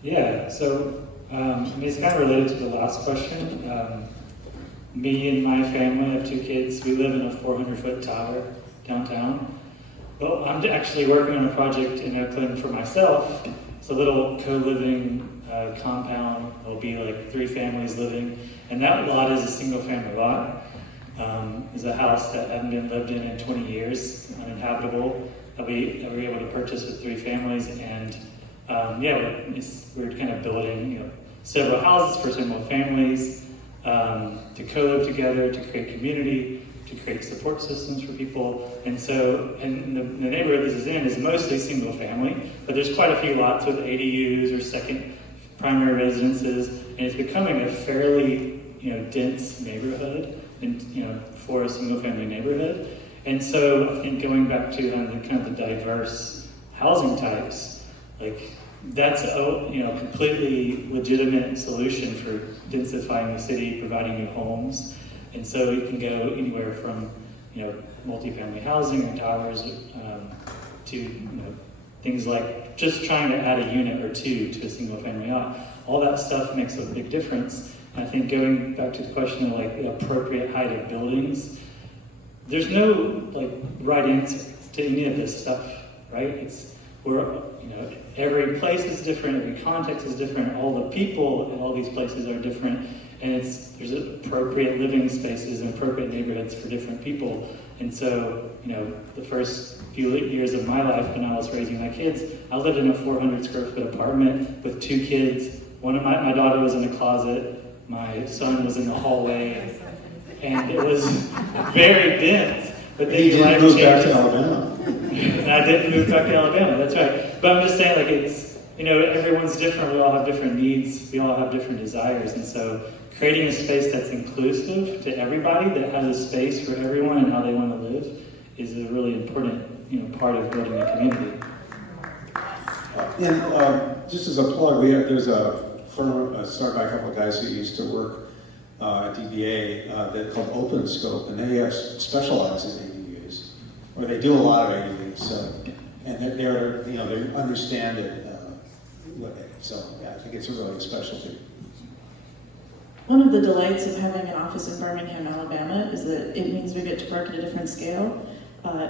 Yeah, so it's kind of related to the last question. Me and my family of 2 kids, we live in a 400-foot tower downtown. Well, I'm actually working on a project in Oakland for myself. It's a little co-living compound. There'll be like 3 families living, and that lot is a single-family lot. is a house that hadn't been lived in 20 years, uninhabitable, that we were able to purchase with 3 families. And we're kind of building several houses for single families to co-live together, to create community, to create support systems for people. And so, and the neighborhood this is in is mostly single family, but there's quite a few lots with ADUs or second primary residences, and it's becoming a fairly dense neighborhood, and for a single family neighborhood. And so I think going back to kind of the diverse housing types, like that's a completely legitimate solution for densifying the city, providing new homes. And so you can go anywhere from multifamily housing or towers to things like just trying to add a unit or 2 to a single family lot. All that stuff makes a big difference. And I think going back to the question of the appropriate height of buildings, there's no right answer to any of this stuff, right? Every place is different, every context is different, all the people in all these places are different, and there's appropriate living spaces and appropriate neighborhoods for different people. And so, the first few years of my life when I was raising my kids, I lived in a 400 square foot apartment with 2 kids. One of my daughter was in a closet, my son was in the hallway, and it was very dense. But then you didn't move back to changes. Alabama. And I didn't move back to Alabama, that's right. But I'm just saying, it's, everyone's different, we all have different needs, we all have different desires, and so creating a space that's inclusive to everybody, that has a space for everyone and how they want to live, is a really important, part of building a community. And just as a plug, there's a firm started by a couple of guys who used to work at DBA that called Open Scope, and they have specialize in ADUs, or they do a lot of ADUs. And they understand it. So yeah, I think it's a really specialty. One of the delights of having an office in Birmingham, Alabama, is that it means we get to work at a different scale.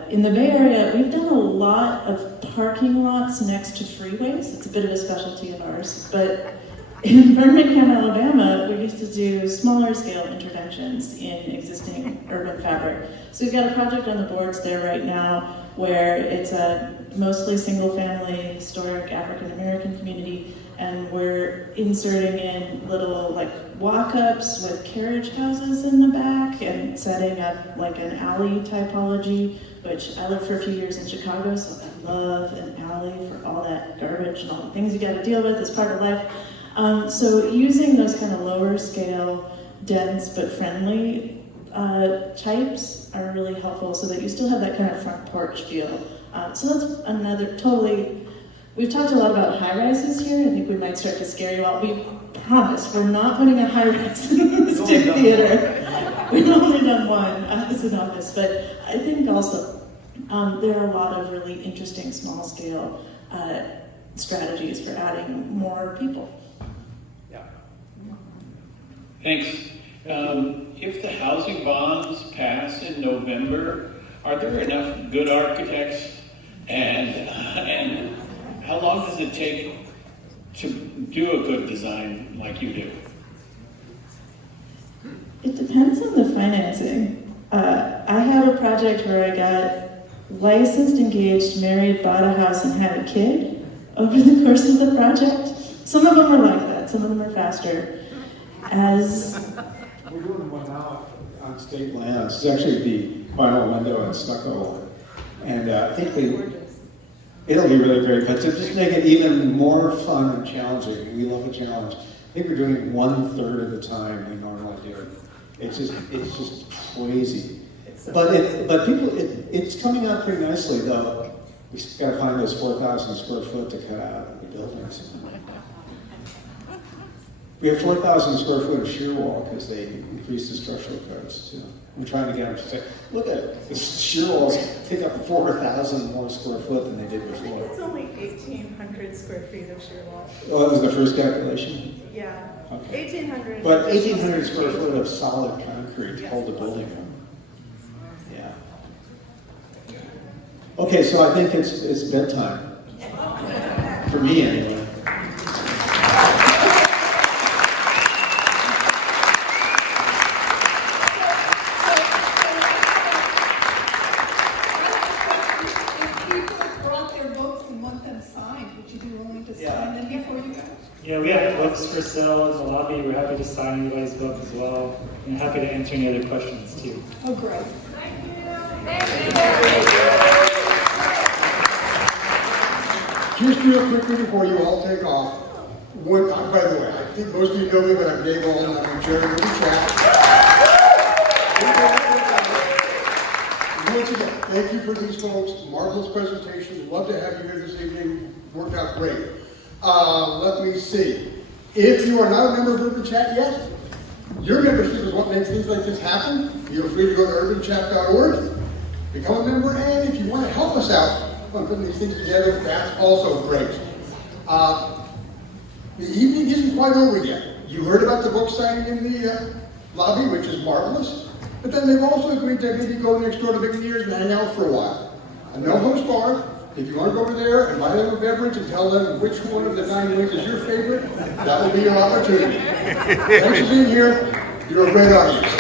In the Bay Area, we've done a lot of parking lots next to freeways. It's a bit of a specialty of ours. But in Birmingham, Alabama, we used to do smaller scale interventions in existing urban fabric. So we've got a project on the boards there right now where it's a mostly single family, historic African American community, and we're inserting in little walk-ups with carriage houses in the back and setting up an alley typology, which I lived for a few years in Chicago, so I love an alley for all that garbage and all the things you got to deal with as part of life. So using those kind of lower scale, dense but friendly types are really helpful so that you still have that kind of front porch feel. So that's another we've talked a lot about high rises here. I think we might start to scare you all. We promise we're not putting a high rise in the Stick Theater. We've only done one as an office, but I think also there are a lot of really interesting small scale strategies for adding more people. Thanks. If the housing bonds pass in November, are there enough good architects, and how long does it take to do a good design like you do? It depends on the financing. I had a project where I got licensed, engaged, married, bought a house, and had a kid over the course of the project. Some of them are like that, some of them are faster. We're doing one now on state lands. It's actually the final window and stucco. And I think it'll be really great. But to just make it even more fun and challenging, we love a challenge. I think we're doing it 1/3 of the time we normally do. It's just crazy. But it's coming out pretty nicely though. We just got to find those 4,000 square foot to cut out of the buildings. We have 4,000 square foot of shear wall because they increased the structural codes too. We're trying to get them to say, look at it, the shear walls take up 4,000 more square foot than they did before. It's only 1,800 square feet of shear wall. Oh, that was the first calculation? Yeah. Okay. 1,800. But 1,800 square foot of solid concrete to hold the building up. Yeah. Okay, so I think it's bedtime. For me anyway. them signed. Would you be willing to Yeah. sign them before you go? Yeah, we have books for sale in the lobby. We're happy to sign anybody's book as well. And happy to answer any other questions too. Oh, great. Just real quickly before you all take off, by the way, I think most of you know me, but I'm Dave Owen, I'm the chairman of the chat. Once again, thank you for these folks, marvelous presentation, love to have you here this evening, worked out great. Let me see, if you are not a member of Urban Chat yet, your membership is what makes things like this happen. Feel free to go to urbanchat.org, become a member, and if you want to help us out on putting these things together, that's also great. The evening isn't quite over yet. You heard about the book signing in the lobby, which is marvelous, but then they've also agreed to maybe go next door to McNear's and hang out for a while. A no-host bar. If you want to go over there and buy them a beverage and tell them which one of the 9 wings is your favorite, that will be your opportunity. Thanks for being here. You're a great audience.